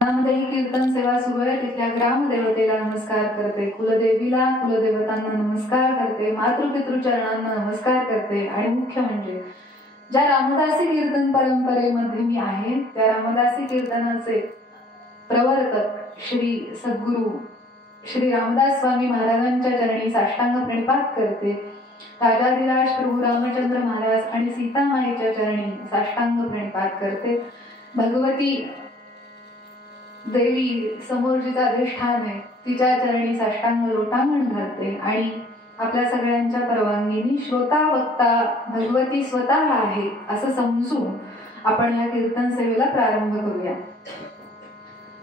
ही कीर्तन सेवा सुरू आहे. तिथल्या ग्रामदेवतेला नमस्कार करते, कुलदेवीला कुलदेवतांना नमस्कार करते, मातृपितृचरणांना नमस्कार करते. आणि मुख्य म्हणजे ज्या रामदासी कीर्तन परंपरेमध्ये मी आहे त्या रामदासी कीर्तनाचे प्रवर्तक श्री सद्गुरु श्री रामदास स्वामी महाराजांच्या चरणी साष्टांग प्रणिपात करते. राजाधिराज प्रभू रामचंद्र महाराज आणि सीतामाईच्या चरणी साष्टांग प्रणिपात करते. भगवती देवी समोर जिचा अधिष्ठान आहे तिच्या चरणी साष्टांग लोटांगण घालते. आणि आपल्या सगळ्यांच्या परवानगीने श्रोता वक्ता भगवती स्वतः आहे असं समजून आपण या कीर्तन सेवेला प्रारंभ करूया.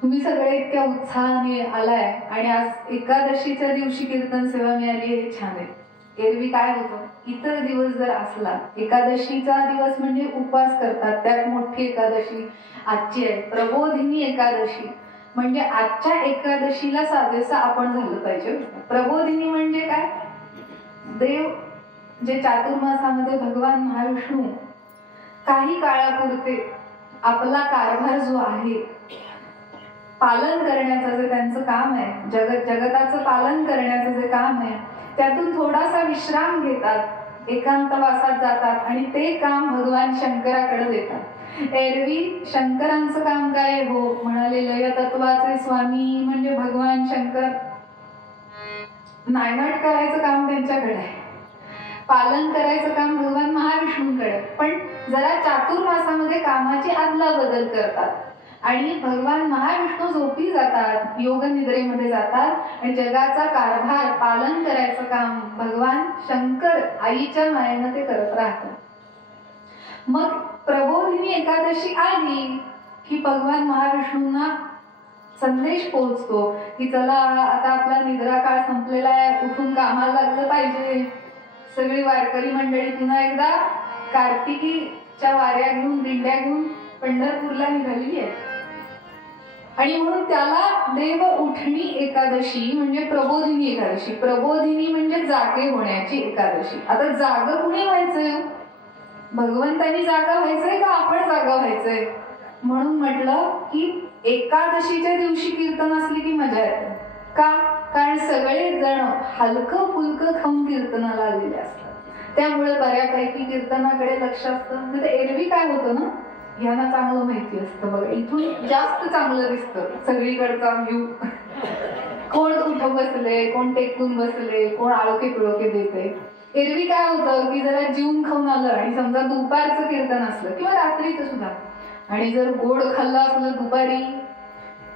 तुम्ही सगळे इतक्या उत्साहाने आलाय आणि आज एकादशीच्या दिवशी कीर्तन सेवा मिळाली हे छान आहे. एरवी काय होतं, इतर दिवस जर असला, एकादशीचा दिवस म्हणजे उपवास करतात, त्यात मोठी एकादशी आजची आहे प्रबोधिनी एकादशी, म्हणजे आजच्या एकादशीला साधेसा आपण झालं पाहिजे. प्रबोधिनी म्हणजे काय, देव जे चातुर्मासामध्ये भगवान महाविष्णू काही काळापुरते आपला कारभार जो आहे पालन करण्याचं जे त्यांचं काम आहे, जगताचं पालन करण्याचं जे काम आहे, त्यातून थोडासा विश्राम घेतात, एकांतवासात जातात आणि ते काम भगवान शंकराकडे देतात. एरवी शंकरांचं काम काय हो म्हणाले, लय तत्वाचे स्वामी म्हणजे भगवान शंकर, नायनाट करायचं काम त्यांच्याकडे आहे, पालन करायचं काम भगवान महाविष्णूंकडे. पण जरा चातुर्मासामध्ये कामाची आदला बदल करतात आणि भगवान महाविष्णू झोपी जातात, योग निद्रेमध्ये जातात आणि जगाचा कारभार पालन करायचं काम भगवान शंकर आईच्या मायेनं ते करत राहतात. मग प्रबोधिनी एकादशी आली की भगवान महाविष्णूंना संदेश पोहोचतो की चला आता आपला निद्रा काळ संपलेला आहे, उठून कामाला लागलं पाहिजे. सगळी वारकरी मंडळी पुन्हा एकदा कार्तिकीच्या वाऱ्या घेऊन दिंड्या घेऊन पंढरपूरला निघालेली आहे. आणि म्हणून त्याला देव उठणी एकादशी म्हणजे प्रबोधिनी एकादशी. प्रबोधिनी म्हणजे जागे होण्याची एकादशी. आता जाग कुणी व्हायचंय, भगवंतानी जागा व्हायचंय का आपण जागा व्हायचंय? म्हणून म्हटलं की एकादशीच्या दिवशी कीर्तन असली की मजा येते. का? कारण सगळे जण हलकं फुलकं खाऊन कीर्तनाला आलेले असतात, त्यामुळे बऱ्यापैकी कीर्तनाकडे लक्ष असतं. म्हणजे एरवी काय होतं ना, यांना चांगलं माहिती असतं बघा, इथून जास्त चांगलं दिसतं सगळीकडचा व्ह्यू. कोण कुठं बसले, कोण टेकून बसले, कोण आळोके पिळोके देते. एरवी काय होतं की जरा जीवन खाऊन आलं आणि समजा दुपारचं कीर्तन असलं किंवा रात्रीचं सुद्धा, आणि जर गोड खाल्लं असलं दुपारी,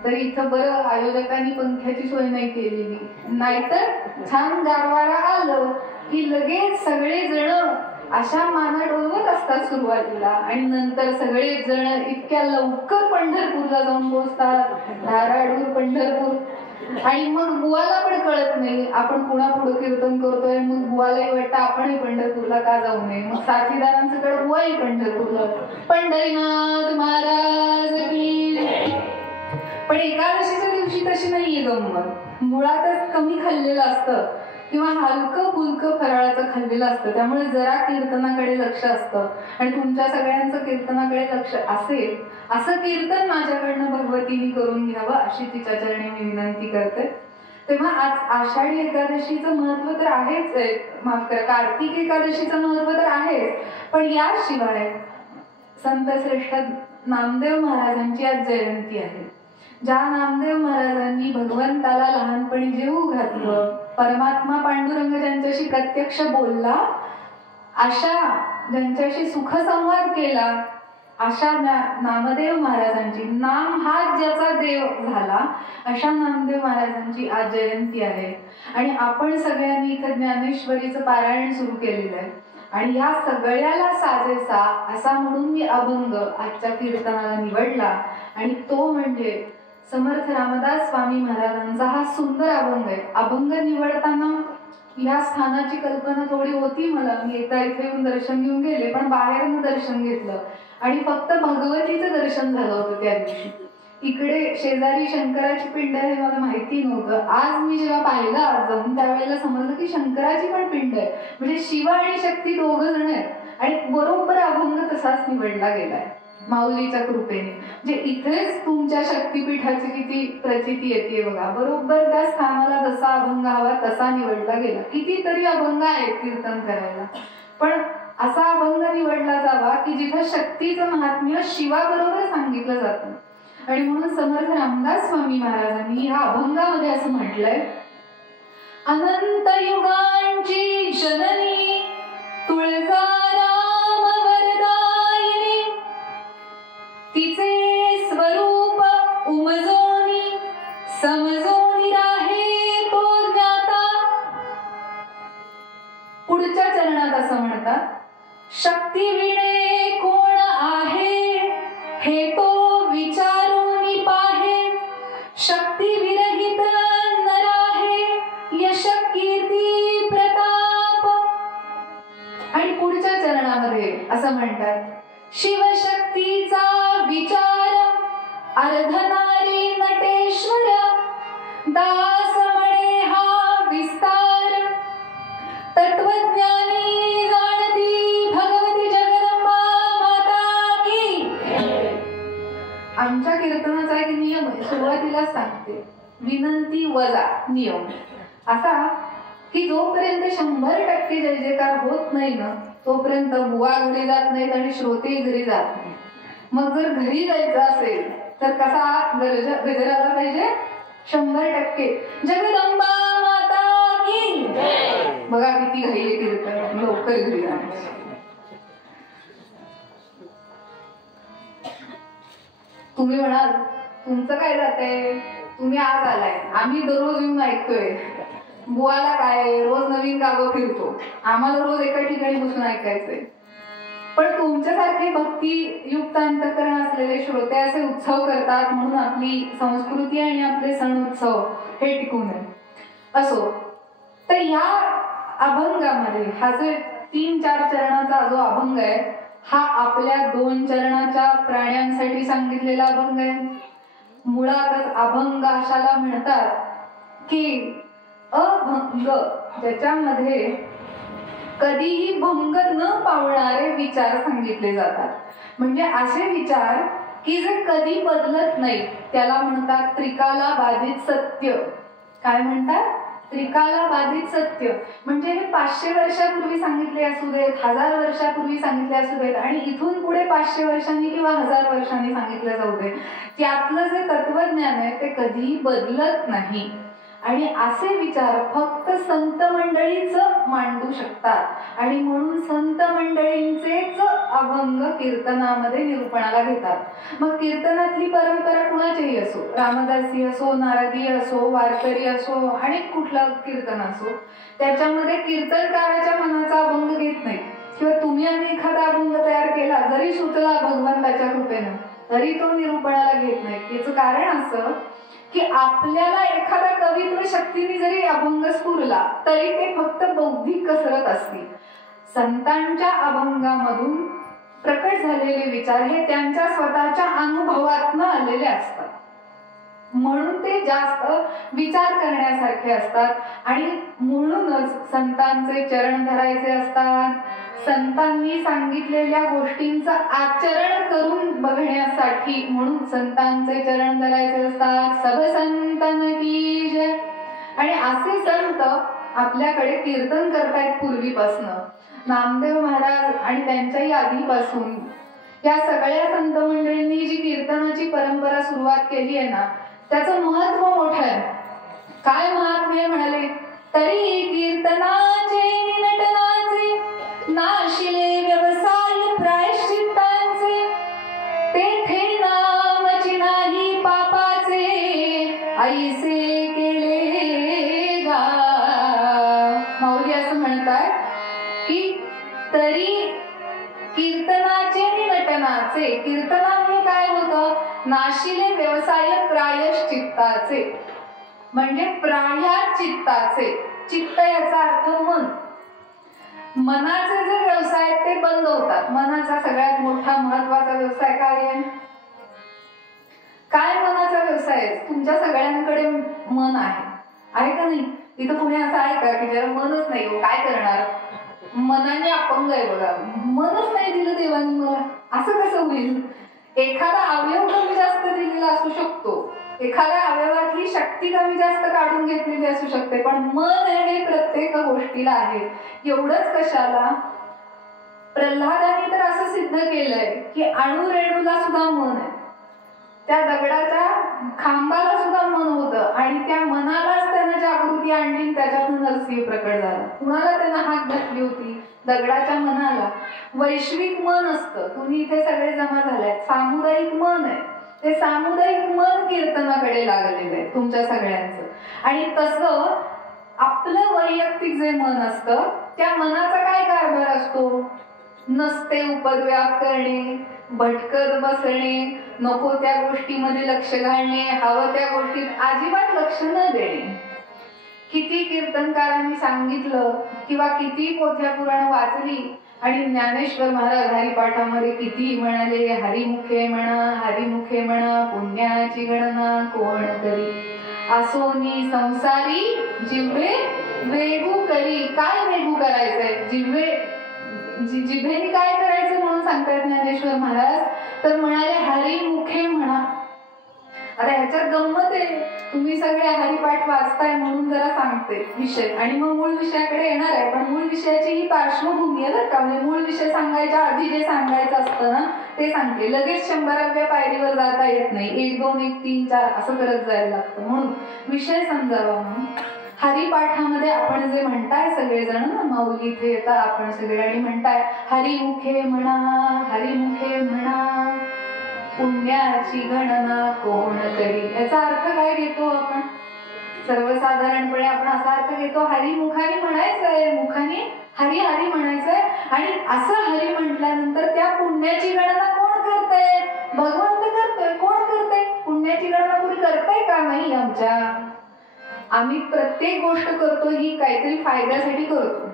तर इथं बरं आयोजकांनी पंख्याची सोय नाही केलेली, नाहीतर छान गारवारा आलं की लगेच सगळे जण अशा माना डोलवत असतात सुरुवातीला आणि नंतर सगळे जण इतक्या लवकर पंढरपूरला जाऊन पोहोचतात, धाराडूर पंढरपूर. आणि मग बुवाला पण कळत नाही आपण पुढं कीर्तन करतोय, मग बुवालाही वाटतं आपणही पंढरपूरला का जाऊ नये. मग साथीदारांचं कड बुवाही पंढरपूरला, पंढरीनाथ महाराज की. पण एकादशीच्या दिवशी तशी नाहीये गंमत, मुळातच कमी खाल्लेलं असतं किंवा हलकं फुलकं फराळाचं खाल्लेलं असतं, त्यामुळे जरा कीर्तनाकडे लक्ष असतं. आणि तुमच्या सगळ्यांचं कीर्तनाकडे लक्ष असेल असं कीर्तन माझ्याकडनं भगवतीने करून घ्यावं अशी तिच्या चरणी मी विनंती करते. तेव्हा आज आषाढी एकादशीचं महत्व तर आहेच आहे, माफ करा कार्तिक एकादशीचं महत्व तर आहेच, पण याशिवाय संत श्रेष्ठ नामदेव महाराजांची आज जयंती आहे. ज्या नामदेव महाराजांनी भगवंताला लहानपणी जेवू घातलं, परमात्मा पांडुरंग ज्यांच्याशी प्रत्यक्ष बोलला, अशा ज्यांच्याशी सुखसंवाद केला, अशा नामदेव महाराजांची, नाम हा ज्याचा देव झाला, अशा नामदेव महाराजांची आज जयंती आहे. आणि आपण सगळ्यांनी इथं ज्ञानेश्वरीचं पारायण सुरू केलेलं आहे आणि या सगळ्याला साजेसा असा म्हणून मी अभंग आजच्या कीर्तनाला निवडला. आणि तो म्हणजे समर्थ रामदास स्वामी महाराजांचा हा सुंदर अभंग आहे. अभंग निवडताना या स्थानाची कल्पना थोडी होती मला, मी एकदा इथे येऊन दर्शन घेऊन गेले, पण बाहेरनं दर्शन घेतलं आणि फक्त भगवतीचं दर्शन झालं होतं त्या दिवशी. इकडे शेजारी शंकराची पिंड आहे हे मला माहिती नव्हतं. आज मी जेव्हा पाहिलं आज जाऊन त्यावेळेला समजलं की शंकराची पण पिंड आहे, म्हणजे शिव आणि शक्ती दोघं जण आहेत. आणि बरोबर अभंग तसाच निवडला गेलाय. माऊलीच्या कृपेने. म्हणजे इथेच तुमच्या शक्तिपीठाची किती प्रचिती येते बघा. बरोबर त्या स्थानाला जसा अभंग हवा तसा निवडला गेला. कितीतरी अभंग आहेत कीर्तन करायला, पण असा अभंग निवडला जावा की जिथं शक्तीचं महात्म्य शिवाबरोबर सांगितलं जातं. आणि म्हणून समर्थ रामदास स्वामी महाराजांनी ह्या अभंगामध्ये असं म्हटलंय, अनंत युगांची जननी तुळजा राम वरदायिनी, तिचे स्वरूप उमजोनी समजोनी राहे तो ज्ञाता. पुढच्या चरणात असं म्हणतात, शक्ती विणे कोण आहे हे तो विचारून पाहे, शक्ती विरहित नराहे यश कीर्ती प्रताप. आणि पुढच्या चरणामध्ये असं म्हणतात, शिवशक्तीचा विचार अर्धनारी नटेश्वर, दास म्हणे हा विस्तार, तत्वज्ञानी जाणती भगवती जगदंबा माता की. आमच्या कीर्तनाचा एक नियम आहे, सुरुवातीला सांगते, विनंती वजा नियम असा की जोपर्यंत 100% जय जयकार होत नाही ना तोपर्यंत बुवा घरी जात नाहीत आणि श्रोते घरी जात नाही. मग जर घरी जायचं असेल तर कसा गजराला पाहिजे, 100% जगदंबा माता की. बघा किती घाई आहे कीर्तन, लवकर घरी जाणार. तुम्ही म्हणाल तुमचं काय जातंय, तुम्ही आज आलाय, आम्ही दररोज येऊन ऐकतोय, बुवाला काय रोज नवीन गावं फिरतो, आम्हाला रोज एका ठिकाणी बसून ऐकायचंय. पण तुमच्यासारखे भक्तियुक्त अंतःकरण असलेले श्रोते असे उत्सव करतात म्हणून आपली संस्कृती आणि आपले सण उत्सव हे टिकून आहे. असो, तर या अभंगामध्ये हा जो 3-4 चरणाचा जो अभंग आहे हा आपल्या 2 चरणाच्या प्राण्यांसाठी सांगितलेला अभंग आहे. मुळातच अभंग अशाला म्हणतात की अभंग ज्याच्यामध्ये कधीही भंग न पावणारे विचार सांगितले जातात. म्हणजे असे विचार की जे कधी बदलत नाही, त्याला म्हणतात त्रिकाला बाधित सत्य. काय म्हणतात, त्रिकाला बाधित सत्य. म्हणजे हे 500 वर्षापूर्वी सांगितले असू देत, 1000 वर्षापूर्वी सांगितले असू देत आणि इथून पुढे 500 वर्षांनी किंवा 1000 वर्षांनी सांगितलं जाऊ दे, त्यातलं जे तत्वज्ञान आहे ते कधीही बदलत नाही. आणि असे विचार फक्त संत मंडळीच मांडू शकतात आणि म्हणून संत मंडळींचेच अभंग कीर्तनामध्ये निरूपणाला घेतात. मग कीर्तनातली परंपरा कुणाचीही असो, रामदासी असो, नारदी असो, वारकरी असो आणि कुठलं कीर्तन असो, त्याच्यामध्ये कीर्तनकाराच्या मनाचा अभंग घेत नाही. किंवा तुम्ही आणि एखादा अभंग तयार केला जरी सुचला भगवंताच्या कृपेनं तरी तो निरूपणाला घेत नाही. याचं कारण असं की आपल्याला एखादा कवित्व शक्तीने जरी अभंग स्फुरला तरी ते फक्त बौद्धिक कसरत असते. संतांच्या अभंगामधून प्रकट झालेले विचार हे त्यांच्या स्वतःच्या अनुभवातून आलेले असतात, म्हणून ते जास्त विचार करण्यासारखे असतात. आणि म्हणूनच संतांचे चरण धरायचे असतात. संतांनी सांगितलेल्या गोष्टींचं आचरण करून बघण्यासाठी म्हणून संतांचे चरण धरायचे असतात. सब संतन की जय. आणि असे संत आपल्याकडे कीर्तन करतायत पूर्वीपासनं. नामदेव महाराज आणि त्यांच्याही आधीपासून या सगळ्या संत मंडळींनी जी कीर्तनाची परंपरा सुरुवात केली आहे ना त्याचं महत्व मोठं आहे. काय महात्म्य म्हणाले, तरी कीर्तनाचे नटनाचे नाशिले व्यवसाय प्रायश्चित्तांचे, तेथे नामची नाही पापाचे ऐसे केले गा. माऊली असं म्हणतात की तरी कीर्तनाचे आणि नटनाचे, कीर्तनामुळे काय होतं, नाशिले व्यवसाय प्रायश्चित्ताचे, म्हणजे प्रायश्चित्ताचे. चित्त याचा अर्थ मन. मनाचे जे व्यवसाय ते बंद होतात. मनाचा सगळ्यात मोठा महत्वाचा व्यवसाय काय आहे, काय मनाचा व्यवसाय आहे. तुमच्या सगळ्यांकडे मन आहे का नाही. इथं पुणे असं आहे का की ज्याला मनच नाही, हो काय करणार, मनाने अपंग आहे बघा, मनच नाही दिलं देवानी मला, असं कसं होईल. एखादा अवयव कमी जास्त दिलेला असू शकतो, एखाद्या अवयवातली शक्ती कमी जास्त काढून घेतलेली असू शकते, पण मन हे प्रत्येक गोष्टीला आहे. एवढंच कशाला, प्रल्हादाने तर असं सिद्ध केलंय की अणुरेणूला सुद्धा मन आहे, त्या दगडाच्या खांबाला सुद्धा मन होतं आणि त्या मनालाच त्यानं जागृती आणली, त्याच्यातून नरसिंह प्रकट झाला. कुणाला त्यानं हाक घातली होती? दगडाच्या मनाला. वैश्विक मन असतं, तुम्ही इथे सगळे जमा झालाय, सामुदायिक मन आहे, ते सामुदायिक मन कीर्तनाकडे लागलेलं आहे तुमच्या सगळ्यांचं. आणि तसं आपलं वैयक्तिक जे मन असतं त्या मनाचा काय कारभार असतो? नसते उपद्व्याप करणे, भटकत बसणे, नको त्या गोष्टीमध्ये लक्ष घालणे, हवं त्या गोष्टीत अजिबात लक्ष न देणे. किती कीर्तनकारांनी सांगितलं किंवा किती पोथ्या पुराण वाचली आणि ज्ञानेश्वर महाराज हरिपाठामध्ये किती म्हणाले, हरिमुखे म्हणा, हरिमुखे म्हणा, पुण्याची गणना कोण करी, असोनी संसारी जिव्हे वेगू करी. काय वेगू करायचंय? जिभेने काय करायचं म्हणून सांगतात ज्ञानेश्वर महाराज, तर म्हणाले हरिमुखे म्हणा. आता ह्याच्यात गंमत आहे, तुम्ही सगळे हरिपाठ वाचताय म्हणून जरा सांगते विषय आणि मग मूळ विषयाकडे येणार आहे. पण मूळ विषयाची ही पार्श्वभूमी आहे बरं का, म्हणजे मूळ विषय सांगायच्या आधी जे सांगायचं असतं ना ते सांगते. लगेच 100व्या पायरीवर जाता येत नाही, 1 2 1 3 4 असं करत जायला लागतं, म्हणून विषय समजावा म्हणून. हरिपाठामध्ये आपण जे म्हणताय सगळेजण ना, माऊली इथे येतात आपण सगळे आणि म्हणताय हरिमुखे म्हणा, हरिमुखे म्हणा, पुण्याची गणना कोण करी. याचा अर्थ काय घेतो आपण? सर्वसाधारणपणे आपण असा अर्थ घेतो, हरिमुखाने म्हणायचंय, मुखाने हरी हरी म्हणायचंय आणि असं हरी म्हटल्यानंतर त्या पुण्याची गणना कोण करतंय? भगवंत करतोय. कोण करतंय? पुण्याची गणना कोणी करताय का? नाही. आम्ही प्रत्येक गोष्ट करतो ही काहीतरी फायद्यासाठी करतो.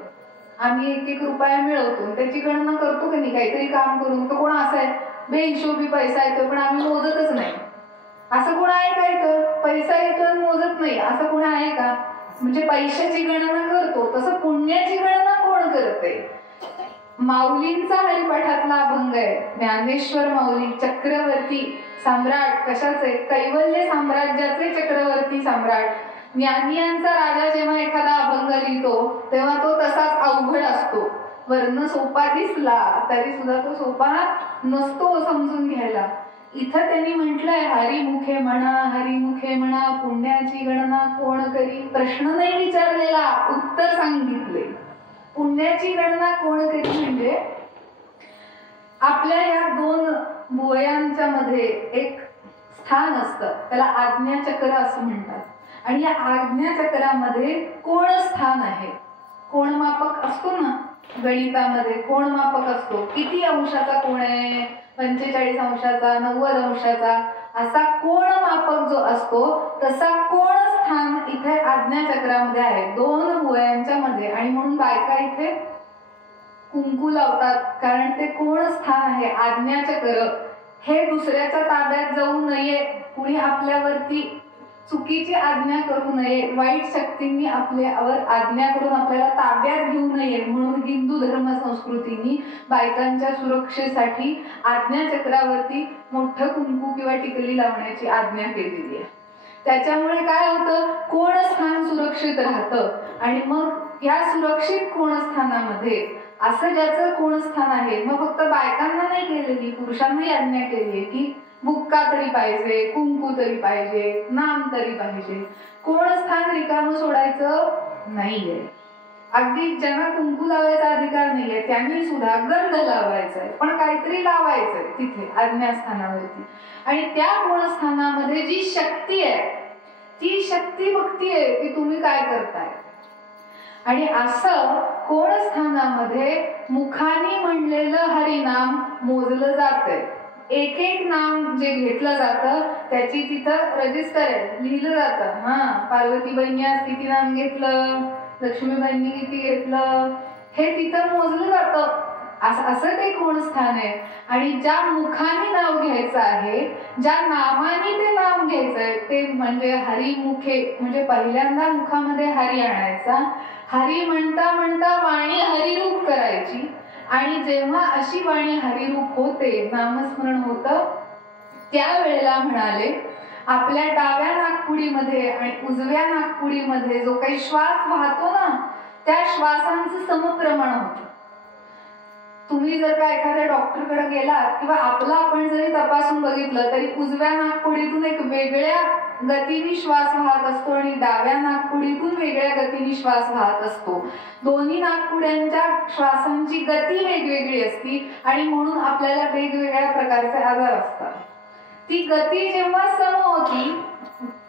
आम्ही 1-1 रुपया मिळवतो, त्याची गणना करतो की नाही काहीतरी काम करून. तर कोण असं आहे बेहिशोबी पैसा येतो पण आम्ही मोजतच नाही, असं कोण आहे का? येतं पैसा येतो मोजत नाही असं कोण आहे का? म्हणजे पैशाची गणना करतो, तसं पुण्याची गणना कोण करते? माऊलींचा हरिपाठातला अभंग आहे, ज्ञानेश्वर माऊली चक्रवर्ती सम्राट. कशाचे? कैवल्य साम्राज्याचे चक्रवर्ती सम्राट. ज्ञानियांचा राजा जेव्हा एखादा अभंग लिहितो तेव्हा तो तसाच अवघड असतो. वर्ण सोपा दिसला तरी सुद्धा तो सोपा नसतो समजून घ्यायला. इथं त्यांनी म्हटलंय हरिमुखे म्हणा, हरिमुखे म्हणा, पुण्याची गणना कोण करी. प्रश्न नाही विचारलेला, उत्तर सांगितले. पुण्याची गणना कोण करी म्हणजे आपल्या या 2 भुवयांच्या मध्ये एक स्थान असतं, त्याला आज्ञाचक्र असं म्हणतात. आणि या आज्ञाचक्रामध्ये कोण स्थान आहे? कोणमापक असतो ना गणितामध्ये, कोणमापक असतो. किती अंशाचा कोण आहे? 45 अंशाचा, 90 अंशाचा, असा कोणमापक जो असतो तसा कोण स्थान इथे आज्ञाचक्रामध्ये आहे 2 भुवयांच्या मध्ये. आणि म्हणून बायका इथे कुंकू लावतात, कारण ते कोण स्थान आहे आज्ञाचक्र. हे दुसऱ्याच्या ताब्यात जाऊ नये, कुणी आपल्यावरती चुकीची आज्ञा करू नये, वाईट शक्तींनी आपल्यावर आज्ञा करून आपल्याला ताब्यात घेऊ नये, म्हणून हिंदू धर्म संस्कृतीने बायकांच्या सुरक्षेसाठी आज्ञाचक्रावरती मोठं कुंकू किंवा टिकली लावण्याची आज्ञा केलेली आहे. त्याच्यामुळे काय होतं, कोण स्थान सुरक्षित राहतं. आणि मग या सुरक्षित कोण स्थानामध्ये असं ज्याचं कोण स्थान आहे, मग फक्त बायकांना नाही केलेली, पुरुषांनाही आज्ञा केली की बुक्का तरी पाहिजे, कुंकू तरी पाहिजे, नाम तरी पाहिजे. कोण स्थान रिकामं सोडायचं नाहीये. अगदी ज्यांना कुंकू लावायचा अधिकार नाहीये त्यांनी सुद्धा गंध लावायचाय, पण काहीतरी लावायचंय तिथे आज्ञास्थानावरती. आणि त्या कोणस्थानामध्ये जी शक्ती आहे ती शक्ती बघतीये की तुम्ही काय करताय. आणि असं कोणस्थानामध्ये मुखाने म्हणलेलं हरिनाम मोजलं जातंय. एक एक नाम जे घेतलं जातं त्याची तिथं रजिस्टर आहे, लिहिलं जातं. पार्वतीबाईंनी आज किती नाम घेतलं, लक्ष्मीबाईंनी किती घेतलं, हे तिथं मोजलं जातं. असं ते कोण स्थान आहे. आणि ज्या मुखाने नाव घ्यायचं आहे, ज्या नामाने ते नाम घ्यायचंय ते म्हणजे हरिमुखे, म्हणजे पहिल्यांदा मुखामध्ये हरी आणायचा, हरी म्हणता म्हणता वाणी हरिरूप करायची. आणि जेव्हा अशी वाणी हरिरूप होते, नामस्मरण होतं, त्यावेळेला म्हणाले, आपल्या डाव्या नाकपुडीमध्ये आणि उजव्या नाकपुडीमध्ये जो काही श्वास वाहतो ना, त्या श्वासांचं समप्रमाण होतं. तुम्ही जर का एखाद्या डॉक्टरकडे गेलात किंवा आपला आपण जरी तपासून बघितलं तरी उजव्या नाकपुडीतून एक वेगळ्या गतीने श्वास वाहत असतो आणि डाव्या नाकपुडीतून वेगळ्या गतीने श्वास वाहत असतो. दोन्ही नाकपुड्यांच्या श्वासांची गती वेगवेगळी असती आणि म्हणून आपल्याला वेगवेगळ्या प्रकारचे आजार असतात. ती गती जेव्हा सम होती,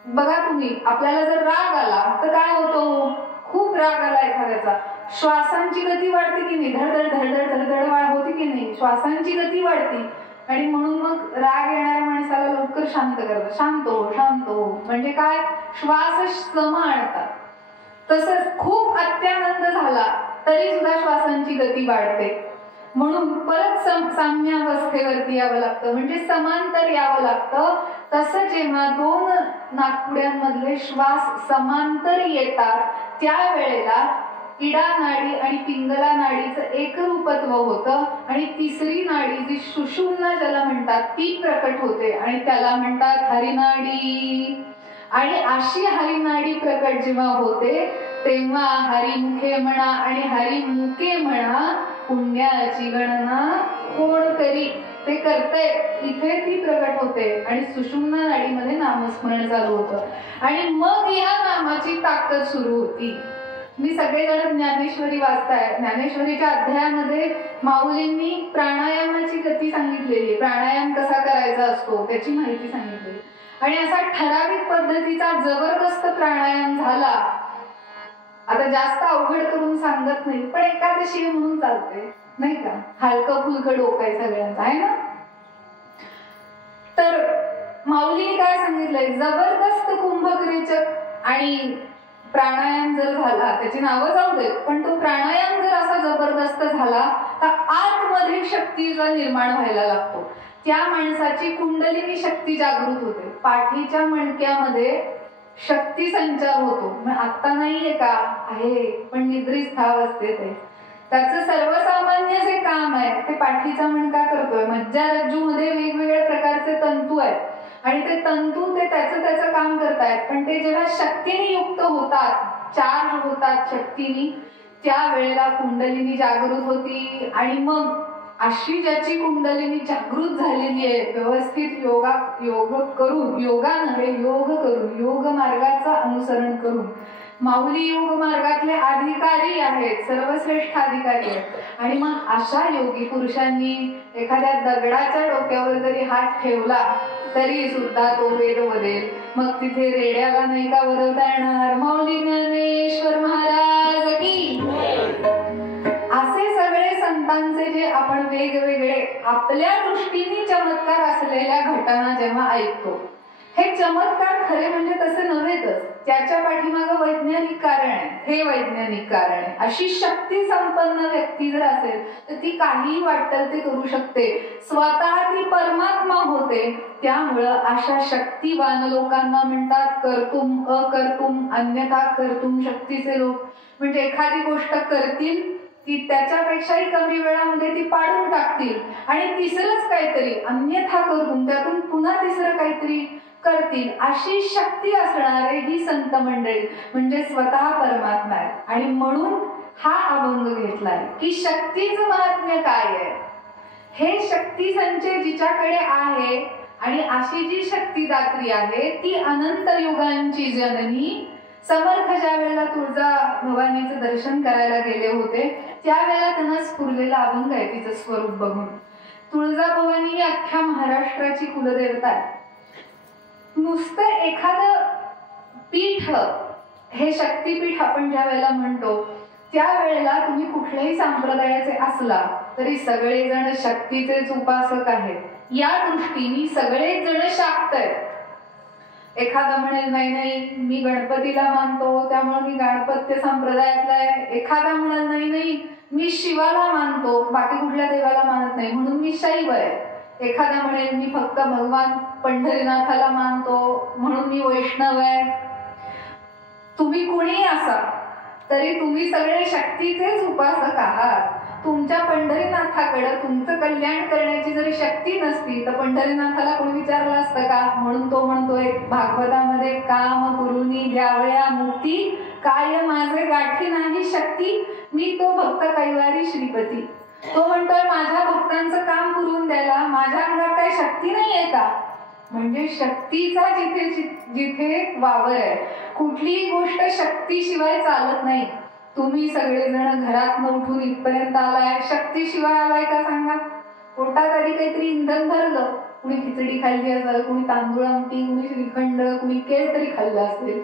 बघा तुम्ही, आपल्याला जर राग आला तर काय होतो, खूप राग आला एखाद्याचा, श्वासांची गती वाढते की नाही, धडधड धडधड धडधड होती की नाही, श्वासांची गती वाढते आणि म्हणून मग राग येणाऱ्या माणसाला लवकर शांत करतात. शांत हो शांत हो म्हणजे काय, श्वास सम आणतात. तसंच खूप अत्यानंद झाला तरी सुद्धा श्वासांची गती वाढते. म्हणून परत साम्यावस्थेवरती यावं लागतं, म्हणजे समांतर यावं लागतं. तसं जेव्हा दोन नाकपुड्यांमधले श्वास समांतर येतात त्यावेळेला इडा नाडी आणि पिंगला नाडीचं एकरूपत्व होतं आणि तिसरी नाडी जी सुषुम्ना ज्याला म्हणतात ती प्रकट होते आणि त्याला म्हणतात हरिनाडी. आणि अशी हरिनाडी प्रकट जेव्हा होते तेव्हा हरिमुखे म्हणा आणि हरिमुखे म्हणा पुण्याची गणना कोण करी, ते करते इथे ती प्रकट होते आणि सुषुम्ना नाडीमध्ये नामस्मरण चालू होतं आणि मग या नामाची ताकद सुरू होती. मी सगळेजण ज्ञानेश्वरी वाचताय, ज्ञानेश्वरीच्या अध्यायामध्ये माऊलींनी प्राणायामाची गती सांगितलेली, प्राणायाम कसा करायचा असतो त्याची माहिती सांगितलेली आणि असा ठराविक पद्धतीचा जबरदस्त प्राणायाम झाला. आता जास्त अवघड करून सांगत नाही, पण एकादशी म्हणून चालते नाही का, हलकं फुलकं डोकं आहे सगळ्यांचं, आहे ना. तर माऊलीने काय सांगितलंय, जबरदस्त कुंभकरेचक आणि प्राणायाम जर झाला, त्याची नावं जाऊ दे, पण तो प्राणायाम जर असा जबरदस्त झाला तर आतमध्ये शक्तीचा निर्माण व्हायला लागतो. त्या माणसाची कुंडलिनी शक्ती जागृत होते, पाठीच्या मणक्यामध्ये शक्ती संचार होतो. आता नाहीये का, आहे, पण निद्रिस्थावस्थेत आहे. त्याचं सर्वसामान्य जे काम आहे ते पाठीचा मणका करतोय. मज्जारज्जूमध्ये वेगवेगळ्या प्रकारचे तंतू आहेत आणि ते तंतू ते त्याचं काम करतायत, पण ते जेव्हा शक्तीने युक्त होतात, चार्ज होतात शक्तीने, त्या वेळेला कुंडलिनी जागृत होती आणि मग अशी ज्याची कुंडलिनी जागृत झालेली आहे, व्यवस्थित योग करून, योगा नव्हे योग करून, योग मार्गाचं अनुसरण करून, माऊली योग मार्गातले अधिकारी आहेत, सर्वश्रेष्ठ अधिकारी आहेत. आणि मग अशा योगी पुरुषांनी एखाद्या दगडाच्या डोक्यावर जरी हात ठेवला तरी सुद्धा तो वेद वदेल. मग तिथे रेड्याला नाही का वरवता येणार. माऊली ज्ञानेश्वर महाराज की. असे सगळे संतांचे जे आपण वेगवेगळे आपल्या दृष्टीने चमत्कार असलेल्या घटना जेव्हा ऐकतो, हे चमत्कार खरे म्हणजे तसे नव्हेतच, त्याच्या पाठीमागं वैज्ञानिक कारण आहे. हे वैज्ञानिक कारण आहे. अशी शक्ती संपन्न व्यक्ती जर असेल तर ती काही वाटेल ते करू शकते, स्वतः ती परमात्मा होते. त्यामुळं अशा शक्तिवान लोकांना म्हणतात कर्तुम अकर्तुम अन्यथा कर्तुम शक्तीचे लोक. म्हणजे एखादी गोष्ट करतील ती त्याच्यापेक्षाही कमी वेळामध्ये ती पाडून टाकतील आणि तिसरंच काहीतरी अन्यथा करून त्यातून पुन्हा तिसरं काहीतरी करतील. अशी शक्ती असणारे ही संत मंडळी म्हणजे स्वतः परमात्मा आहे. आणि म्हणून हा अभंग घेतलाय की शक्तीचं महात्म्य काय आहे. हे शक्ती संचय जिच्याकडे आहे आणि अशी जी शक्तिदात्री आहे ती अनंत युगांची जननी. समर्थ ज्या वेळेला तुळजा भवानीचं दर्शन करायला गेले होते त्यावेळेला त्यांना स्फुरलेला अभंग आहे तिचं स्वरूप बघून. तुळजा भवानी ही अख्ख्या महाराष्ट्राची कुलदेवता आहे. नुसतं एखादं पीठ, हे शक्तीपीठ आपण ज्या वेळेला म्हणतो त्यावेळेला तुम्ही कुठल्याही संप्रदायाचे असला तरी सगळेजण शक्तीचेच उपासक आहेत. या दृष्टीने सगळेच जण शाक्त आहेत. एखादा म्हणेल नाही नाही मी गणपतीला मानतो त्यामुळे मी गणपत्य संप्रदायातला आहे. एखादा म्हणेल नाही नाही मी शिवाला मानतो बाकी कुठल्या देवाला मानत नाही म्हणून मी शैव आहे. एखादा म्हणेल मी फक्त भगवान पंढरीनाथाला मानतो म्हणून मी वैष्णव आहे. तुम्ही कुणीही असा तरी तुम्ही सगळे शक्तीचेच उपासक आहात. तुमच्या पंढरीनाथाकडे तुमचं कल्याण करण्याची जरी शक्ती नसती तर पंढरीनाथाला कोणी विचारलं असतं का? म्हणून तो म्हणतोय भागवतामध्ये, काम पुरुनी द्यावया मुक्ती, काय माझे गाठी नाही शक्ती, मी तो भक्त कैवारी श्रीपती. तो म्हणतोय माझ्या भक्तांचं काम पुरून द्यायला माझ्या अंगात काही शक्ती नाहीये का? म्हणजे शक्तीचा जिथे जिथे वावर आहे. कुठलीही गोष्ट शक्तीशिवाय चालत नाही. तुम्ही सगळेजण घरात उठून इथपर्यंत आलाय, शक्तीशिवाय आलाय का सांगा? पोटात आधी काहीतरी इंधन भरलं, कुणी खिचडी खाल्ली असेल, कुणी तांदूळ आमटी, कुणी श्रीखंड, कुणी केळ तरी खाल्लं असेल,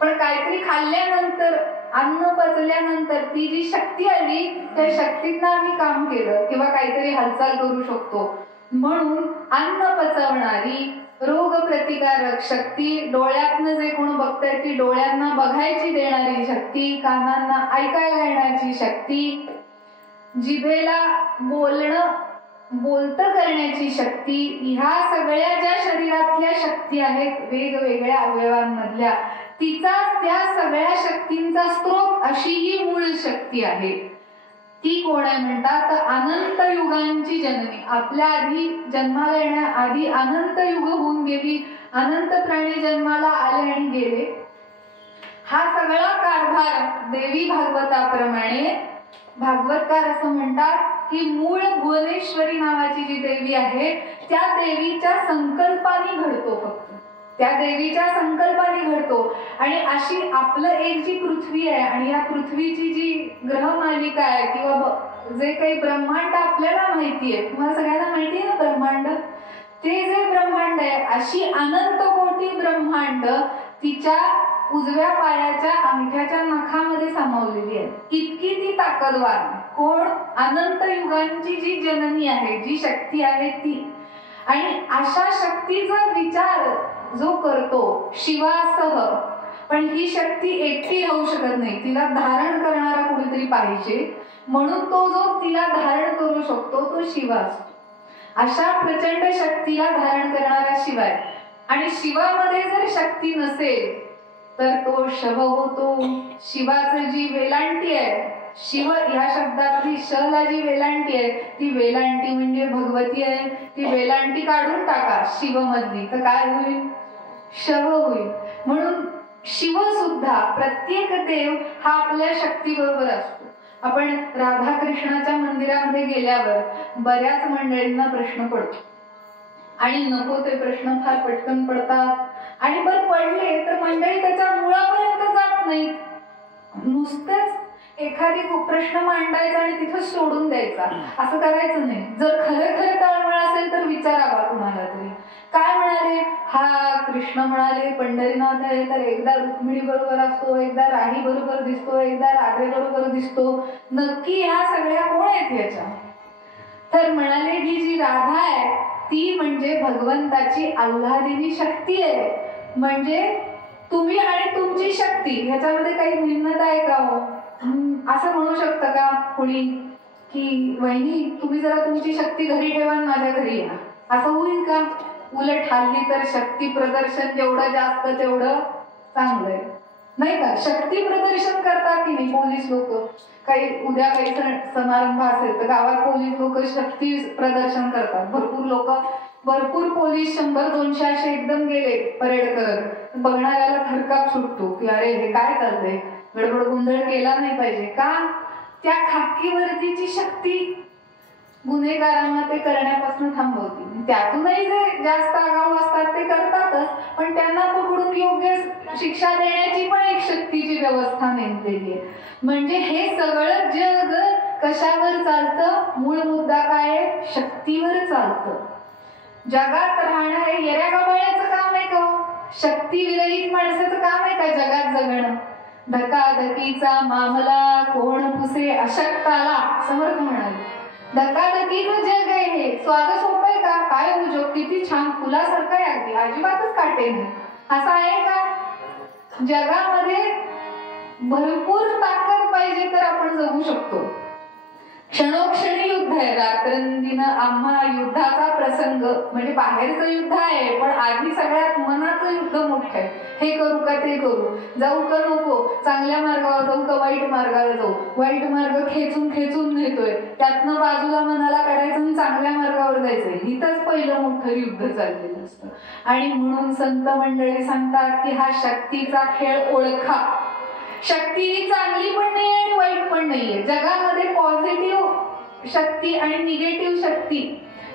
पण काहीतरी खाल्ल्यानंतर, अन्न पचल्यानंतर ती जी शक्ती आली त्या शक्तीतनं आम्ही काम केलं किंवा काहीतरी हालचाल करू शकतो. म्हणून अन्न पचवणारी, रोग प्रतिकारक शक्ती, डोळ्यातनं जे कोण बघताय ती डोळ्यांना बघायची देणारी शक्ती, कानांना ऐकायला येण्याची शक्ती, जिभेला बोलतं करण्याची शक्ती, ह्या सगळ्या ज्या शरीरातल्या शक्ती आहेत वेगवेगळ्या अवयवांमधल्या, तिचा त्या सगळ्या शक्तींचा स्रोत अशी ही मूळ शक्ती आहे. ती कोण आहे म्हणतात? अनंत युगांची जननी. आपल्या आधी जन्माला येण्याआधी अनंत युग होऊन गेली, अनंत प्राणी जन्माला आले आणि गेले. हा सगळा कारभार देवी भागवताप्रमाणे भागवतकार असं म्हणतात की मूळ भुवनेश्वरी नावाची जी देवी आहे त्या देवीच्या संकल्पाने घडतो. फक्त त्या देवीच्या संकल्पाने घडतो. आणि अशी आपलं एक जी पृथ्वी आहे आणि या पृथ्वीची जी ग्रहमालिका आहे किंवा जे काही ब्रह्मांड आपल्याला माहिती आहे, तुम्हाला सगळ्यांना माहिती आहे ना ब्रह्मांड, ते जे ब्रह्मांड आहे अशी अनंत कोटी ब्रह्मांड तिच्या उजव्या पायाच्या अंगठ्याच्या नखामध्ये सामावलेली आहे. इतकी ती ताकदवार. कोण? अनंत युगांची जी जननी आहे, जी शक्ती आहे ती. आणि अशा शक्तीचा विचार जो करतो शिवासह, पण ही शक्ती एकटी राहू शकत नाही, तिला धारण करणारा कुणीतरी पाहिजे. म्हणून तो जो तिला धारण करू शकतो तो शिव असतो. अशा प्रचंड शक्तीला धारण करणारा शिव आहे. आणि शिवामध्ये जर शक्ती नसेल तर तो शव होतो. शिवाचं जी वेलांटी आहे, शिव या शब्दातली शला जी वेलांटी आहे ती वेलांटी म्हणजे भगवती आहे. ती वेलांटी काढून टाका शिव मधली तर काय होईल? शव होईल. म्हणून शिव सुद्धा, प्रत्येक देव हा आपल्या शक्ती बरोबर असतो. आपण राधाकृष्णाच्या मंदिरामध्ये गेल्यावर बऱ्याच मंडळींना प्रश्न पडतो आणि नको ते प्रश्न फार पटकन पडतात. आणि बरं पडले तर मंडळी त्याच्या मुळापर्यंत जात नाहीत. नुसतेच एखादी प्रश्न मांडायचा आणि तिथं सोडून द्यायचा, असं करायचं नाही. जर खरं ताळमेळ असेल तर विचारावा कुणाला तरी. काय म्हणाले? हा कृष्ण म्हणाले पंढरीनाथ आहे तर एकदा रुक्मिणी बरोबर असतो, एकदा राही बरोबर दिसतो, एकदा राधे बरोबर दिसतो. नक्की ह्या सगळ्या कोण आहेत याच्या? तर म्हणाले ही जी राधा आहे ती म्हणजे भगवंताची आल्हादिनी शक्ती आहे. म्हणजे तुम्ही आणि तुमची शक्ती ह्याच्यामध्ये काही भिन्नता आहे का हो? असं म्हणू शकतं का कोणी की वहिनी तुम्ही जरा तुमची शक्ती घरी ठेवा माझ्या घरी या, असं होईल का? उलट हल्ली तर शक्ती प्रदर्शन जेवढं जास्त तेवढं चांगलंय, नाही का? शक्ती प्रदर्शन करतात की नाही पोलीस लोक. काही उद्या काही समारंभ असेल तर गावात पोलीस लोक शक्ती प्रदर्शन करतात. भरपूर पोलीस 100-200 असे एकदम गेले परेड करत, बघणाऱ्याला थरकाप सुटतो की अरे हे काय चाललंय, गडबड गोंधळ केला नाही पाहिजे. का? त्या खाकीवरतीची शक्ती गुन्हेगारांना ते करण्यापासून थांबवते. त्यातूनही जे जास्त आगाऊ असतात ते करतातच, पण त्यांना पकडून योग्य शिक्षा देण्याची पण एक शक्तीची व्यवस्था नेमलेली आहे. म्हणजे हे सगळं जग कशावर चालतं? मूळ मुद्दा काय आहे? शक्तीवर चालतं. जगात राहणं हे येऱ्या गबाळ्याचं काम आहे का? शक्ती विरहित माणसाचं काम आहे का जगात जगणं? धकाधकीचा मामला कोण पुसे अशक्ताला, समर्थ म्हणाले. धकाधकीचं जग आहे हे. स्वागत सोपं आहे का? काय उद्योग, किती छान फुलासारखं आहे, अगदी अजिबातच काटे नाही असं आहे का? जगामध्ये भरपूर ताकद पाहिजे तर आपण जगू शकतो. क्षणोक्षणी युद्ध आहे. रात्रंदिन आम्हा युद्धाचा प्रसंग, म्हणजे बाहेरचं युद्ध आहे पण आधी सगळ्यात मनाचं युद्ध मोठं आहे. हे करू का ते करू, जाऊ का नको, चांगल्या मार्गावर जाऊ का वाईट मार्गावर जाऊ, वाईट मार्ग खेचून खेचून नेतोय, त्यातनं बाजूला मनाला काढायचं आणि चांगल्या मार्गावर जायचंय. हिथंच पहिलं मोठं युद्ध चाललेलं असतं. आणि म्हणून संत मंडळी सांगतात की हा शक्तीचा खेळ ओळखा. शक्ती ही चांगली पण नाही आणि वाईट पण नाहीये. जगामध्ये पॉझिटिव्ह शक्ती आणि निगेटिव्ह शक्ती,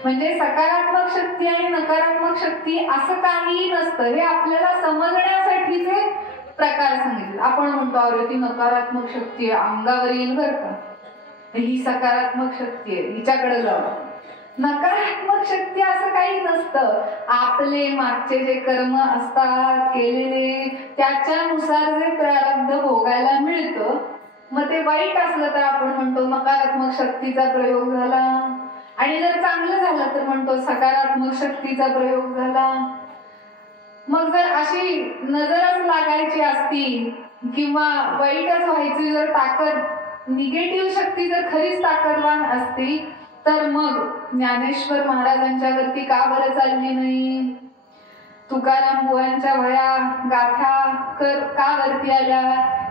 म्हणजे सकारात्मक शक्ती आणि नकारात्मक शक्ती असं काहीही नसतं. हे आपल्याला समजण्यासाठीचे प्रकार सांगितले. आपण म्हणतो अरे ती नकारात्मक शक्ती आहे, अंगावर येईल बरं का, ही सकारात्मक शक्ती आहे, हिच्याकडे जावं. नकारात्मक शक्ती असं काही नसतं. आपले मागचे जे कर्म असतात केलेले, त्याच्यानुसार जे प्रारब्ध भोगायला मिळतं, मग ते वाईट असलं तर आपण म्हणतो नकारात्मक शक्तीचा प्रयोग झाला, आणि जर चांगलं झालं तर म्हणतो सकारात्मक शक्तीचा प्रयोग झाला. मग जर अशी नजरच लागायची असती किंवा वाईटच व्हायची जर ताकद, निगेटिव्ह शक्ती जर खरीच ताकदवान असती, तर मग ज्ञानेश्वर महाराजांच्या वरती का बरं चालली नाही, तुकाराम बुवांच्या वया गाथा का वरती आल्या,